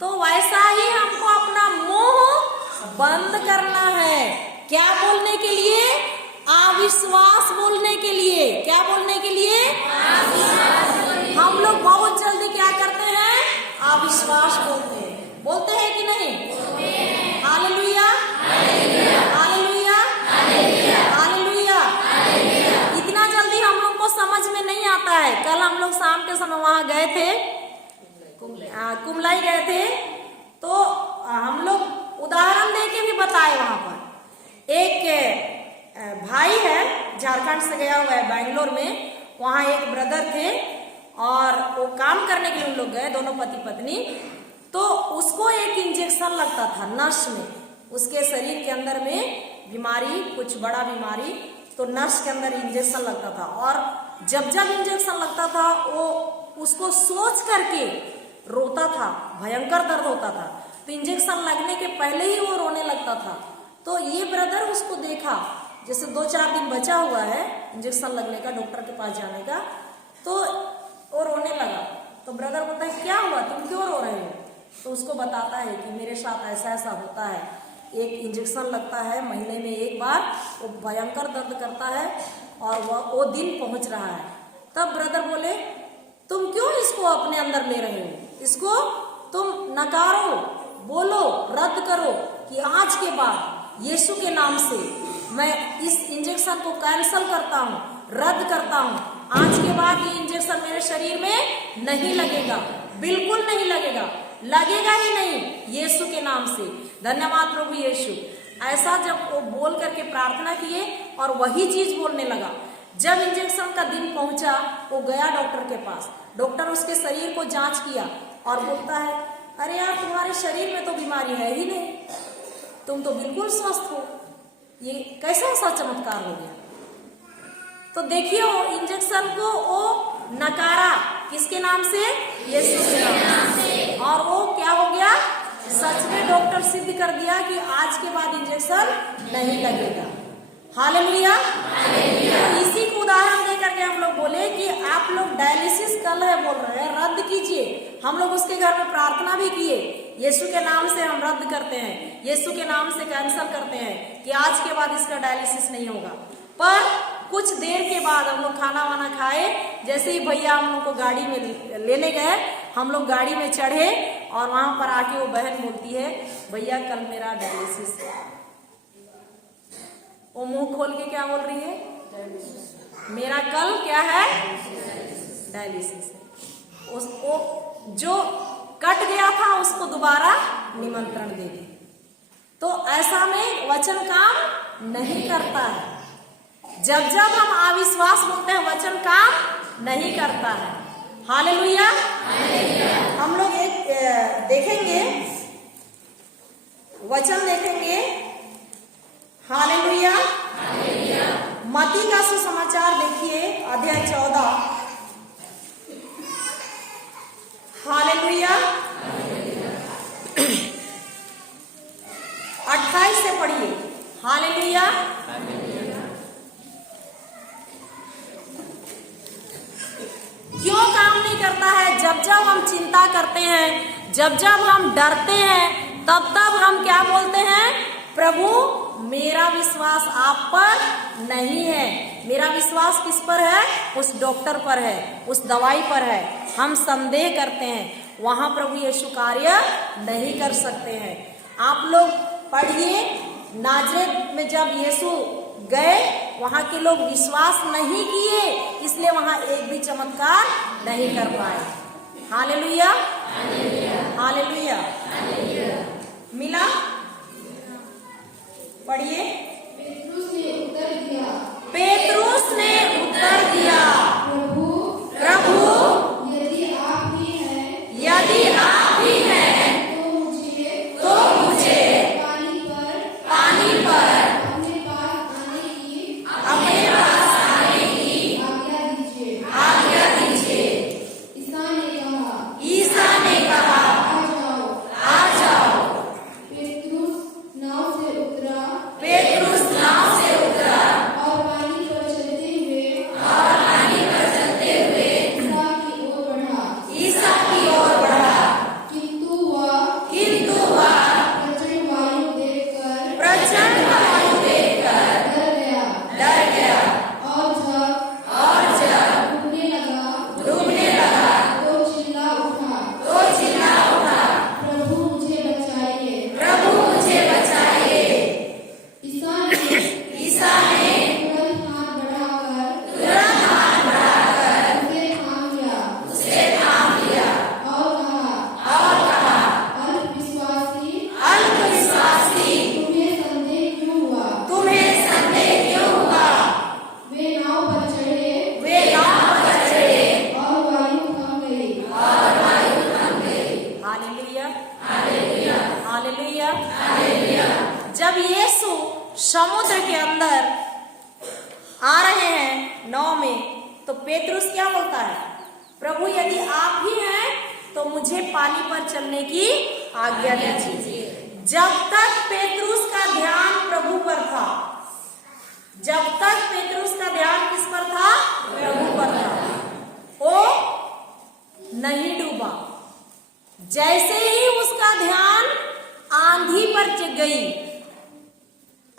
तो वैसा ही हमको अपना मुंह बंद करना है। क्या बोलने के लिए? अविश्वास बोलने के लिए। क्या बोलने के लिए? हम लोग बहुत जल्दी क्या करते हैं? अविश्वास बोलते हैं। बोलते हैं कि नहीं? Hallelujah, hallelujah, hallelujah. इतना जल्दी हम लोग को समझ में नहीं आता है। कल हम लोग शाम के समय वहां गए थे, कुमलाई गए थे, तो हम लोग उदाहरण देके भी बताए। वहां पर एक भाई है, झारखंड से गया हुआ है बेंगलोर में। वहां एक ब्रदर थे और वो काम करने के लिए उन लोग गए, दोनों पति पत्नी। तो उसको एक इंजेक्शन लगता था नस में, उसके शरीर के अंदर में बीमारी, कुछ बड़ा बीमारी, तो नस के अंदर इंजेक्शन लगता था। और जब जब इंजेक्शन लगता था वो उसको सोच करके रोता था, भयंकर दर्द होता था। तो इंजेक्शन लगने के पहले ही वो रोने लगता था। तो ये ब्रदर उसको देखा, जैसे 2-4 दिन बचा हुआ है इंजेक्शन लगने का, डॉक्टर के पास जाने का, तो वो रोने लगा। तो ब्रदर बोलता है क्या हुआ, तुम क्यों रो रहे हो? तो उसको बताता है कि मेरे साथ ऐसा ऐसा होता है, एक इंजेक्शन लगता है महीने में एक बार, वो भयंकर दर्द करता है और वो दिन पहुंच रहा है। तब ब्रदर बोले तुम क्यों इसको अपने अंदर ले रहे हो? इसको तुम नकारो, बोलो, रद्द करो कि आज के बाद यीशु के नाम से मैं इस इंजेक्शन को कैंसिल करता हूँ, रद्द करता हूँ। आज के बाद ये इंजेक्शन मेरे शरीर में नहीं लगेगा, बिल्कुल नहीं लगेगा, लगेगा ही नहीं, यीशु के नाम से। धन्यवाद प्रभु यीशु। ऐसा जब वो बोल करके प्रार्थना किए और वही चीज बोलने लगा। जब इंजेक्शन का दिन पहुंचा, वो गया डॉक्टर के पास। डॉक्टर उसके शरीर को जांच किया और बोलता है अरे यार तुम्हारे शरीर में तो बीमारी है ही नहीं, तुम तो बिल्कुल स्वस्थ हो। ये कैसा ऐसा चमत्कार हो गया? तो देखिए वो इंजेक्शन को वो नकारा, किसके नाम से? यीशु के नाम से। और वो क्या हो गया? सच में डॉक्टर सिद्ध कर दिया कि आज के बाद इंजेक्शन नहीं लगेगा। हालेलुया। तो इसी को उदाहरण देकर के हम लोग बोले कि आप लोग डायलिसिस कल है बोल रहे हैं, रद्द कीजिए। हम लोग उसके घर में प्रार्थना भी किए, यीशु के नाम से हम रद्द करते हैं, यीशु के नाम से कैंसिल करते हैं कि आज के बाद इसका डायलिसिस नहीं होगा। पर कुछ देर के बाद हम लोग खाना वाना खाए, जैसे ही भैया हम लोग को गाड़ी में लेने गए, हम लोग गाड़ी में चढ़े और वहां पर आके वो बहन बोलती है भैया कल मेरा डायलिसिस है। वो मुंह खोल के क्या बोल रही है? मेरा कल क्या है? डायलिसिस है। उसको जो कट गया था उसको दोबारा निमंत्रण दे दे। तो ऐसा में वचन काम नहीं करता है। जब जब हम अविश्वास बोलते हैं वचन काम नहीं करता है। हालेलुया। हम लोग एक देखेंगे, वचन देखेंगे। हालेलुया। मत्ती का सुसमाचार देखिए अध्याय 14। हालेलुया। 28 से पढ़िए। हालेलुया। जब जब हम चिंता करते हैं, जब जब हम डरते हैं, तब तब हम क्या बोलते हैं? प्रभु मेरा विश्वास आप पर नहीं है। मेरा विश्वास किस पर है? उस डॉक्टर पर है, उस दवाई पर है। हम संदेह करते हैं, वहां प्रभु यीशु कार्य नहीं कर सकते हैं। आप लोग पढ़िए, नाजरेत में जब यीशु गए, वहां के लोग विश्वास नहीं किए, इसलिए वहां एक भी चमत्कार नहीं कर पाए। Hallelujah, hallelujah. मिला? पढ़िए। पेतरुस ने उत्तर दिया, पेतरुस ने उत्तर दिया, प्रभु प्रभु यदि आप ही हैं यदि आप ही हैं तो तो मुझे पानी पर अपने अपने पास आने की आज्ञा दीजिए। ईसा ने कहा, आ जाओ। पेतरुस नाव से उतरा पेतरुस नाव से उतरा और पानी पर चलते हुए ईसा की ओर बढ़ा। किंतु वह प्रचंड वायु देखकर डर गया और जब डूबने लगा तो चिल्ला उठा, प्रभु मुझे बचाइए। ईसा ने तुरंत हाथ बढ़ाकर उसे थाम लिया और कहा, अल्पविश्वासी, तुम्हें संदेह क्यों हुआ? वे नाव पर चढ़े और वायु थम गई। Hallelujah, hallelujah. जब यीशु समुद्र के अंदर आ रहे हैं नाव में, तो पेतरुस क्या बोलता है? प्रभु यदि आप ही हैं तो मुझे पानी पर चलने की आज्ञा दीजिए। जब तक पेतरुस का ध्यान प्रभु पर था, जब तक पेतरुस का ध्यान किस पर था? प्रभु पर था, वो नहीं डूबा। जैसे ही उसका ध्यान आंधी पर गई,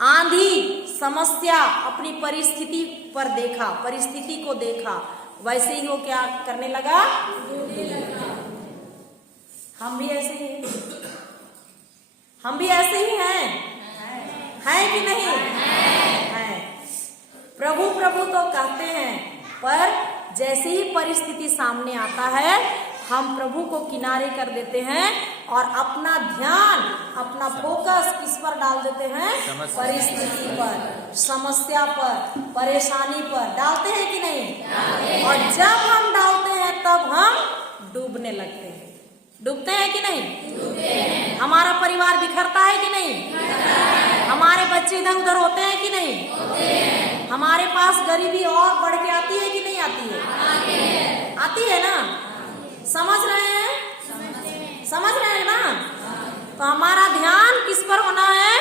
आंधी समस्या अपनी परिस्थिति पर देखा, परिस्थिति को देखा, वैसे ही वो क्या करने लगा? हम भी ऐसे ही हैं, हम भी ऐसे ही हैं कि नहीं? हैं। प्रभु प्रभु तो कहते हैं, पर जैसे ही परिस्थिति सामने आता है, हम प्रभु को किनारे कर देते हैं और अपना ध्यान, अपना फोकस किस पर डाल देते हैं? परिस्थिति पर, समस्या पर, परेशानी पर डालते हैं कि नहीं? और जब हम डालते हैं तब हम डूबने लगते हैं। डूबते हैं कि नहीं? हमारा परिवार बिखरता है कि नहीं? हमारे बच्चे इधर उधर होते हैं कि नहीं? हमारे पास गरीबी और बढ़ के आती है कि नहीं आती है? आती है ना? समझ रहे हैं? समझ रहे हैं ना? तो हमारा ध्यान किस पर होना है?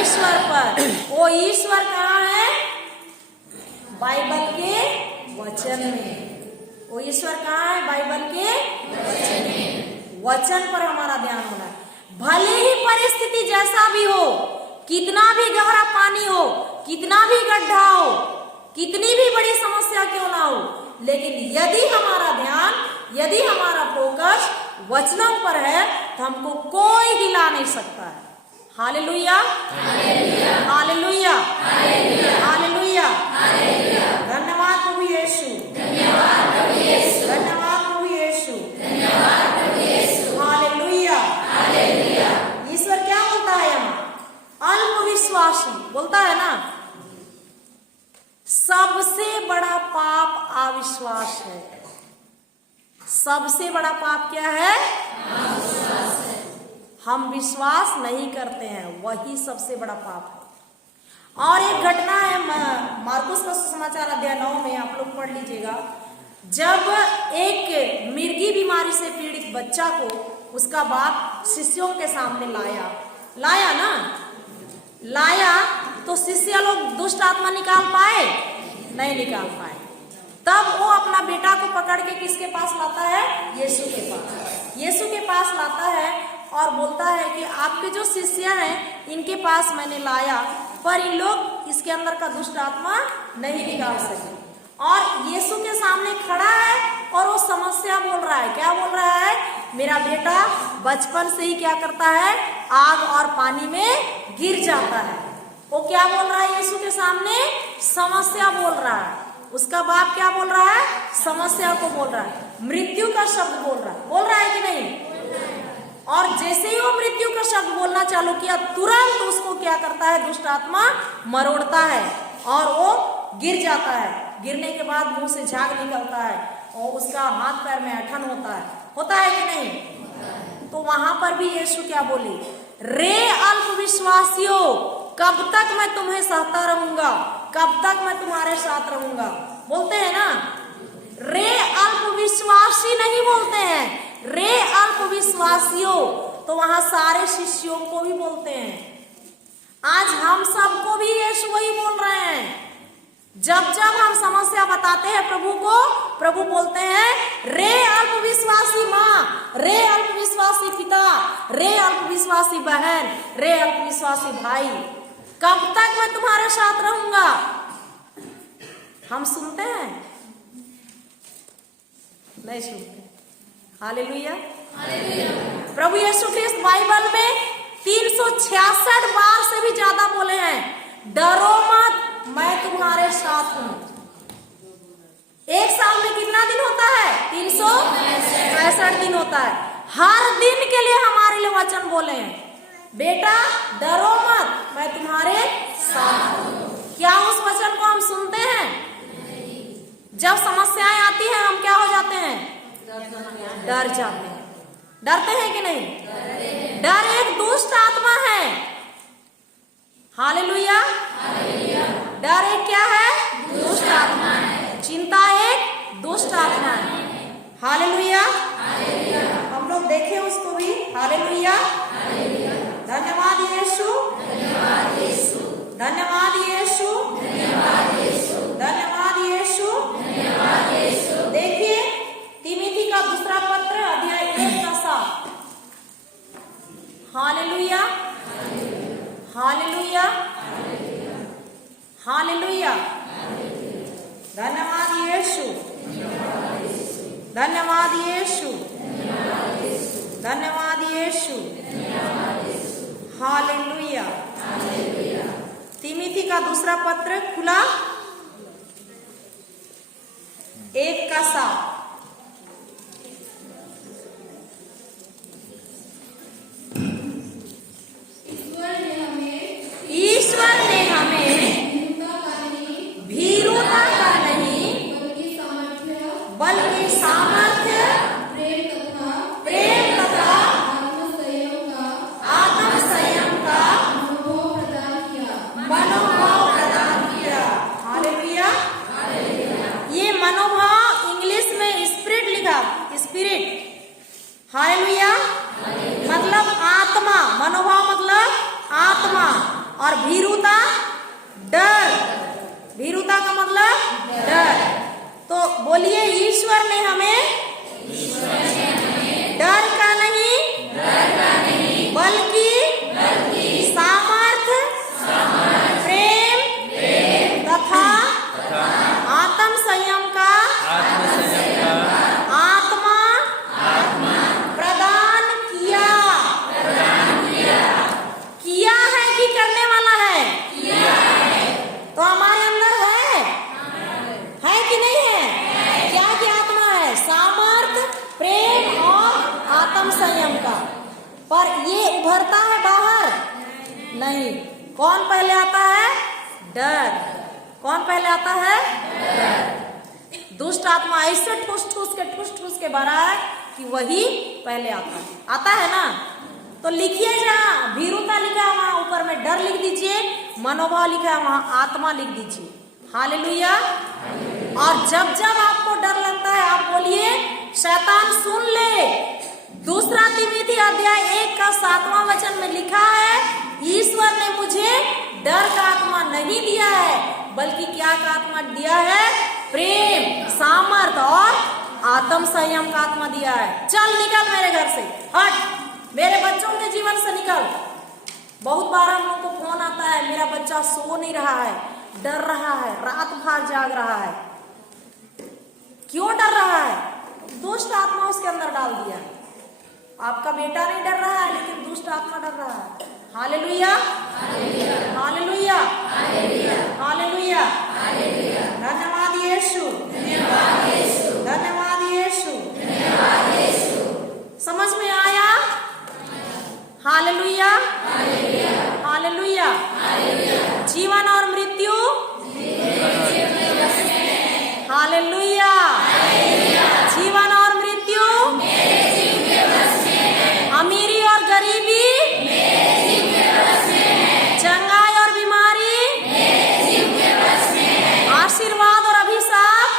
ईश्वर पर। वो ईश्वर कहाँ है? बाइबल के वचन में। वो ईश्वर कहाँ है? बाइबल के वचन में। वचन पर हमारा ध्यान होना है। भले ही परिस्थिति जैसा भी हो, कितना भी गहरा पानी हो, कितना भी गड्ढा हो, कितनी भी बड़ी समस्या क्यों ना हो, लेकिन यदि हमारा ध्यान, यदि हमारा फोकस वचनों पर है, तो हमको कोई हिला नहीं सकता है। Hallelujah, hallelujah, hallelujah. धन्यवाद प्रभु यीशु, धन्यवाद प्रभु यीशु, धन्यवाद प्रभु यीशु, धन्यवाद प्रभु यीशु। Hallelujah, hallelujah. ईश्वर क्या बोलता है यहाँ? अल्पविश्वासी बोलता है ना। सबसे बड़ा पाप अविश्वास है। सबसे बड़ा पाप क्या है? हम विश्वास नहीं करते हैं, वही सबसे बड़ा पाप है। और एक घटना है मार्कुस का सुसमाचार अध्याय 9 में, आप लोग पढ़ लीजिएगा। जब एक मिर्गी बीमारी से पीड़ित बच्चा को उसका बाप शिष्यों के सामने लाया तो शिष्य लोग दुष्ट आत्मा निकाल पाए? नहीं निकाल पाए। तब वो अपना बेटा को पकड़ के किसके पास लाता है? यीशु के पास। यीशु के पास लाता है और बोलता है कि आपके जो शिष्य हैं इनके पास मैंने लाया, पर इन लोग इसके अंदर का दुष्ट आत्मा नहीं निकाल सके। और यीशु के सामने खड़ा है और वो समस्या बोल रहा है। क्या बोल रहा है? मेरा बेटा बचपन से ही क्या करता है? आग और पानी में गिर जाता है। वो क्या बोल रहा है? यीशु के सामने समस्या बोल रहा है। उसका बाप क्या बोल रहा है? समस्या को बोल रहा है, मृत्यु का शब्द बोल रहा है कि नहीं? और जैसे ही वो मृत्यु का शब्द बोलना चालू किया, तुरंत उसको क्या करता है? दुष्ट आत्मा मरोड़ता है और वो गिर जाता है। गिरने के बाद मुंह से झाग निकलता है और उसका हाथ पैर में ऐंठन होता है कि नहीं? तो वहां पर भी यीशु क्या बोले? रे अल्पविश्वासियों, कब तक मैं तुम्हें सहता रहूंगा, कब तक मैं तुम्हारे साथ रहूंगा। बोलते हैं ना, रे अल्पविश्वासी नहीं बोलते हैं, रे अल्पविश्वासियों। तो वहां सारे शिष्यों को भी बोलते हैं। आज हम सबको भी यीशु वही बोल रहे हैं। जब जब हम समस्या बताते हैं प्रभु को, प्रभु बोलते हैं रे अल्पविश्वासी माँ, रे अल्पविश्वासी पिता, रे अल्पविश्वासी बहन, रे अल्पविश्वासी भाई, कब तक मैं तुम्हारे साथ रहूंगा। हम सुनते हैं? नहीं सुनते। हालेलुया। प्रभु यीशु ख्रिस्त बाइबल में 366 बार से भी ज्यादा बोले हैं, डरो मत, मैं तुम्हारे साथ हूं। एक साल में कितना दिन होता है? 365 दिन होता है। हर दिन के लिए हमारे लिए वचन बोले हैं, बेटा डरो मत, मैं तुम्हारे साथ हूं। क्या उस वचन को हम सुनते हैं? जब समस्याएं आती हैं हम क्या हो जाते हैं? डर जाते हैं। डरते हैं कि नहीं? डर एक दुष्ट आत्मा है। हालेलुया। डर एक क्या है? दुष्ट आत्मा है। चिंता एक दुष्ट आत्मा है। हालेलुया। हम लोग देखें उसको भी। हालेलुया। धन्यवाद यीशु, धन्यवाद यीशु, धन्यवाद यीशु, धन्यवाद यीशु। देखिए तिमोथी का दूसरा पत्र अध्याय 1:7। Hallelujah, hallelujah, hallelujah. धन्यवाद यीशु, धन्यवाद यीशु, धन्यवाद यीशु। हालेलुया। तिमोथी का दूसरा पत्र खुला 1:7। ईश्वर ने हमें भीरुता का नहीं बल्कि सामर्थ्य, प्रेम तथा आत्म संयम का मनोभाव प्रदान किया। हालेलुया। ये मनोभाव इंग्लिश में स्पिरिट लिखा, स्पिरिट। हालेलुया। मतलब आत्मा, मनोभाव मतलब आत्मा, और भीरुता डर। भीरुता का मतलब डर। तो बोलिए, ईश्वर ने हमें डर का नहीं बल्कि सामर्थ्य, प्रेम तथा आत्म संयम का आत्मा प्रदान किया। किया है कि करने वाला है? तो हमारे अंदर है कि नहीं है? क्या क्या आत्मा है? सामर्थ्य, प्रेम और आत्म संयम का। पर ये उभरता है बाहर नहीं। कौन पहले आता है? डर। कौन पहले आता है? डर। दुष्ट आत्मा ऐसे ठूस ठूस के भरा है कि वही पहले आता है ना। तो लिखिए, जहाँ भीरुता लिखा है वहां ऊपर में डर लिख दीजिए, मनोभाव लिखा है वहां आत्मा लिख दीजिए। हालेलुया। और जब जब आपको डर लगता है आप बोलिए, शैतान सुन ले। दूसरा तिमोथी अध्याय 1:7 में लिखा है, ईश्वर ने मुझे डर का आत्मा नहीं दिया है बल्कि क्या का आत्मा दिया है? प्रेम, सामर्थ और आत्म संयम का आत्मा दिया है, चल निकल मेरे घर से, हट, मेरे बच्चों के जीवन से निकल। बहुत बार हम लोग को फोन आता है, मेरा बच्चा सो नहीं रहा है, डर रहा है, रात भर जाग रहा है। क्यों डर रहा है? दुष्ट आत्मा उसके अंदर डाल दिया है। आपका बेटा नहीं डर रहा है, लेकिन दुष्ट आत्मा डर रहा है। हालेलुया, हालेलुया, हालेलुया, धन्यवाद यीशु, धन्यवाद यीशु। समझ में आया? Hallelujah, hallelujah. जीवन और मृत्यु, हालेलुया। जीवन और मृत्यु, अमीरी और गरीबी, चंगाई और बीमारी, आशीर्वाद और अभिशाप,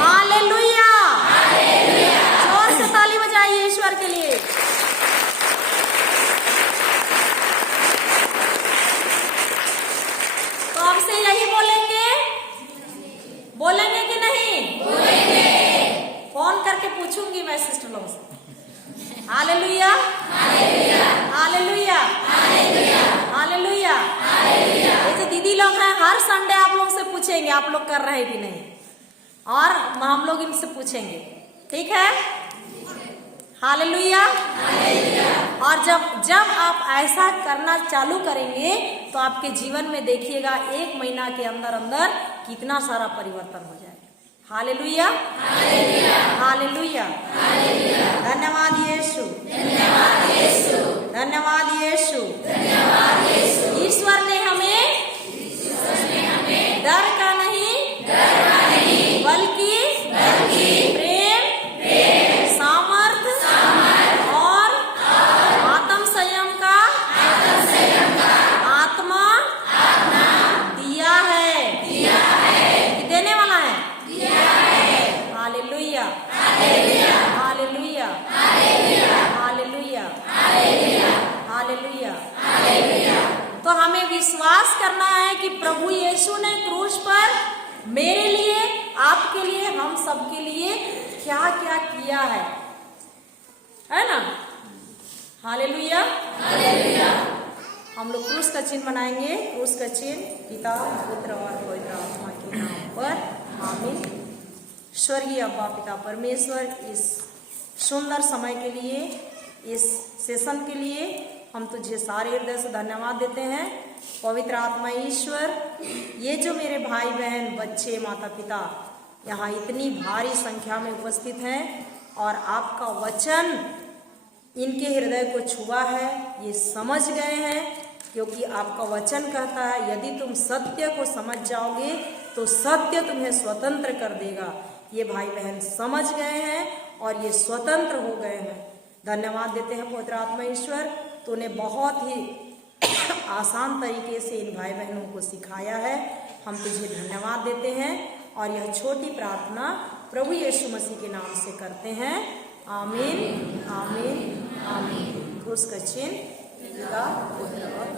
हालेलुया। जोर से ताली बजाइए ईश्वर के लिए। तो अब से यही बोलेंगे, बोलेंगे कि नहीं? बोलेंगे। फोन करके पूछूंगी मैं सिस्टर लोगों से। Hallelujah, hallelujah, hallelujah, hallelujah. ये जो दीदी लोग हैं, हर संडे आप लोग से पूछेंगे आप लोग कर रहे कि नहीं, और हम लोग इनसे पूछेंगे, ठीक है? हालेलुया। और जब आप ऐसा करना चालू करेंगे तो आपके जीवन में देखिएगा 1 महीना के अंदर अंदर कितना सारा परिवर्तन हो जाएगा। हालेलुया, हालेलुया, धन्यवाद यीशु, धन्यवाद यीशु। ईश्वर ने हमें डर का नहीं बल्कि प्रेम, सामर्थ और आत्म संयम का आत्मा दिया है। देने वाला है। Hallelujah, hallelujah, hallelujah, hallelujah. तो हमें विश्वास करना है कि प्रभु यीशु ने क्रूस पर मेरे लिए, आपके लिए, हम सबके लिए क्या क्या किया है ना? Hallelujah, hallelujah. हम लोग क्रूस का चिन्ह बनाएंगे। क्रूस का चिन्ह पिता, पुत्र और पवित्र आत्मा के नाम पर, आमीन। स्वर्गीय अब्बा पिता परमेश्वर, इस सुंदर समय के लिए, इस सेशन के लिए हम तुझे सारे हृदय से धन्यवाद देते हैं। पवित्र आत्मा ईश्वर, ये जो मेरे भाई बहन, बच्चे, माता पिता यहाँ इतनी भारी संख्या में उपस्थित हैं और आपका वचन इनके हृदय को छुआ है, ये समझ गए हैं, क्योंकि आपका वचन कहता है यदि तुम सत्य को समझ जाओगे तो सत्य तुम्हें स्वतंत्र कर देगा। ये भाई बहन समझ गए हैं और ये स्वतंत्र हो गए हैं। धन्यवाद देते हैं पवित्र आत्मा ईश्वर, तूने बहुत ही आसान तरीके से इन भाई बहनों को सिखाया है। हम तुझे धन्यवाद देते हैं और यह छोटी प्रार्थना प्रभु यीशु मसीह के नाम से करते हैं। आमीन, आमीन, आमीन। क्रूस का चिन्ह, पिता, पुत्र और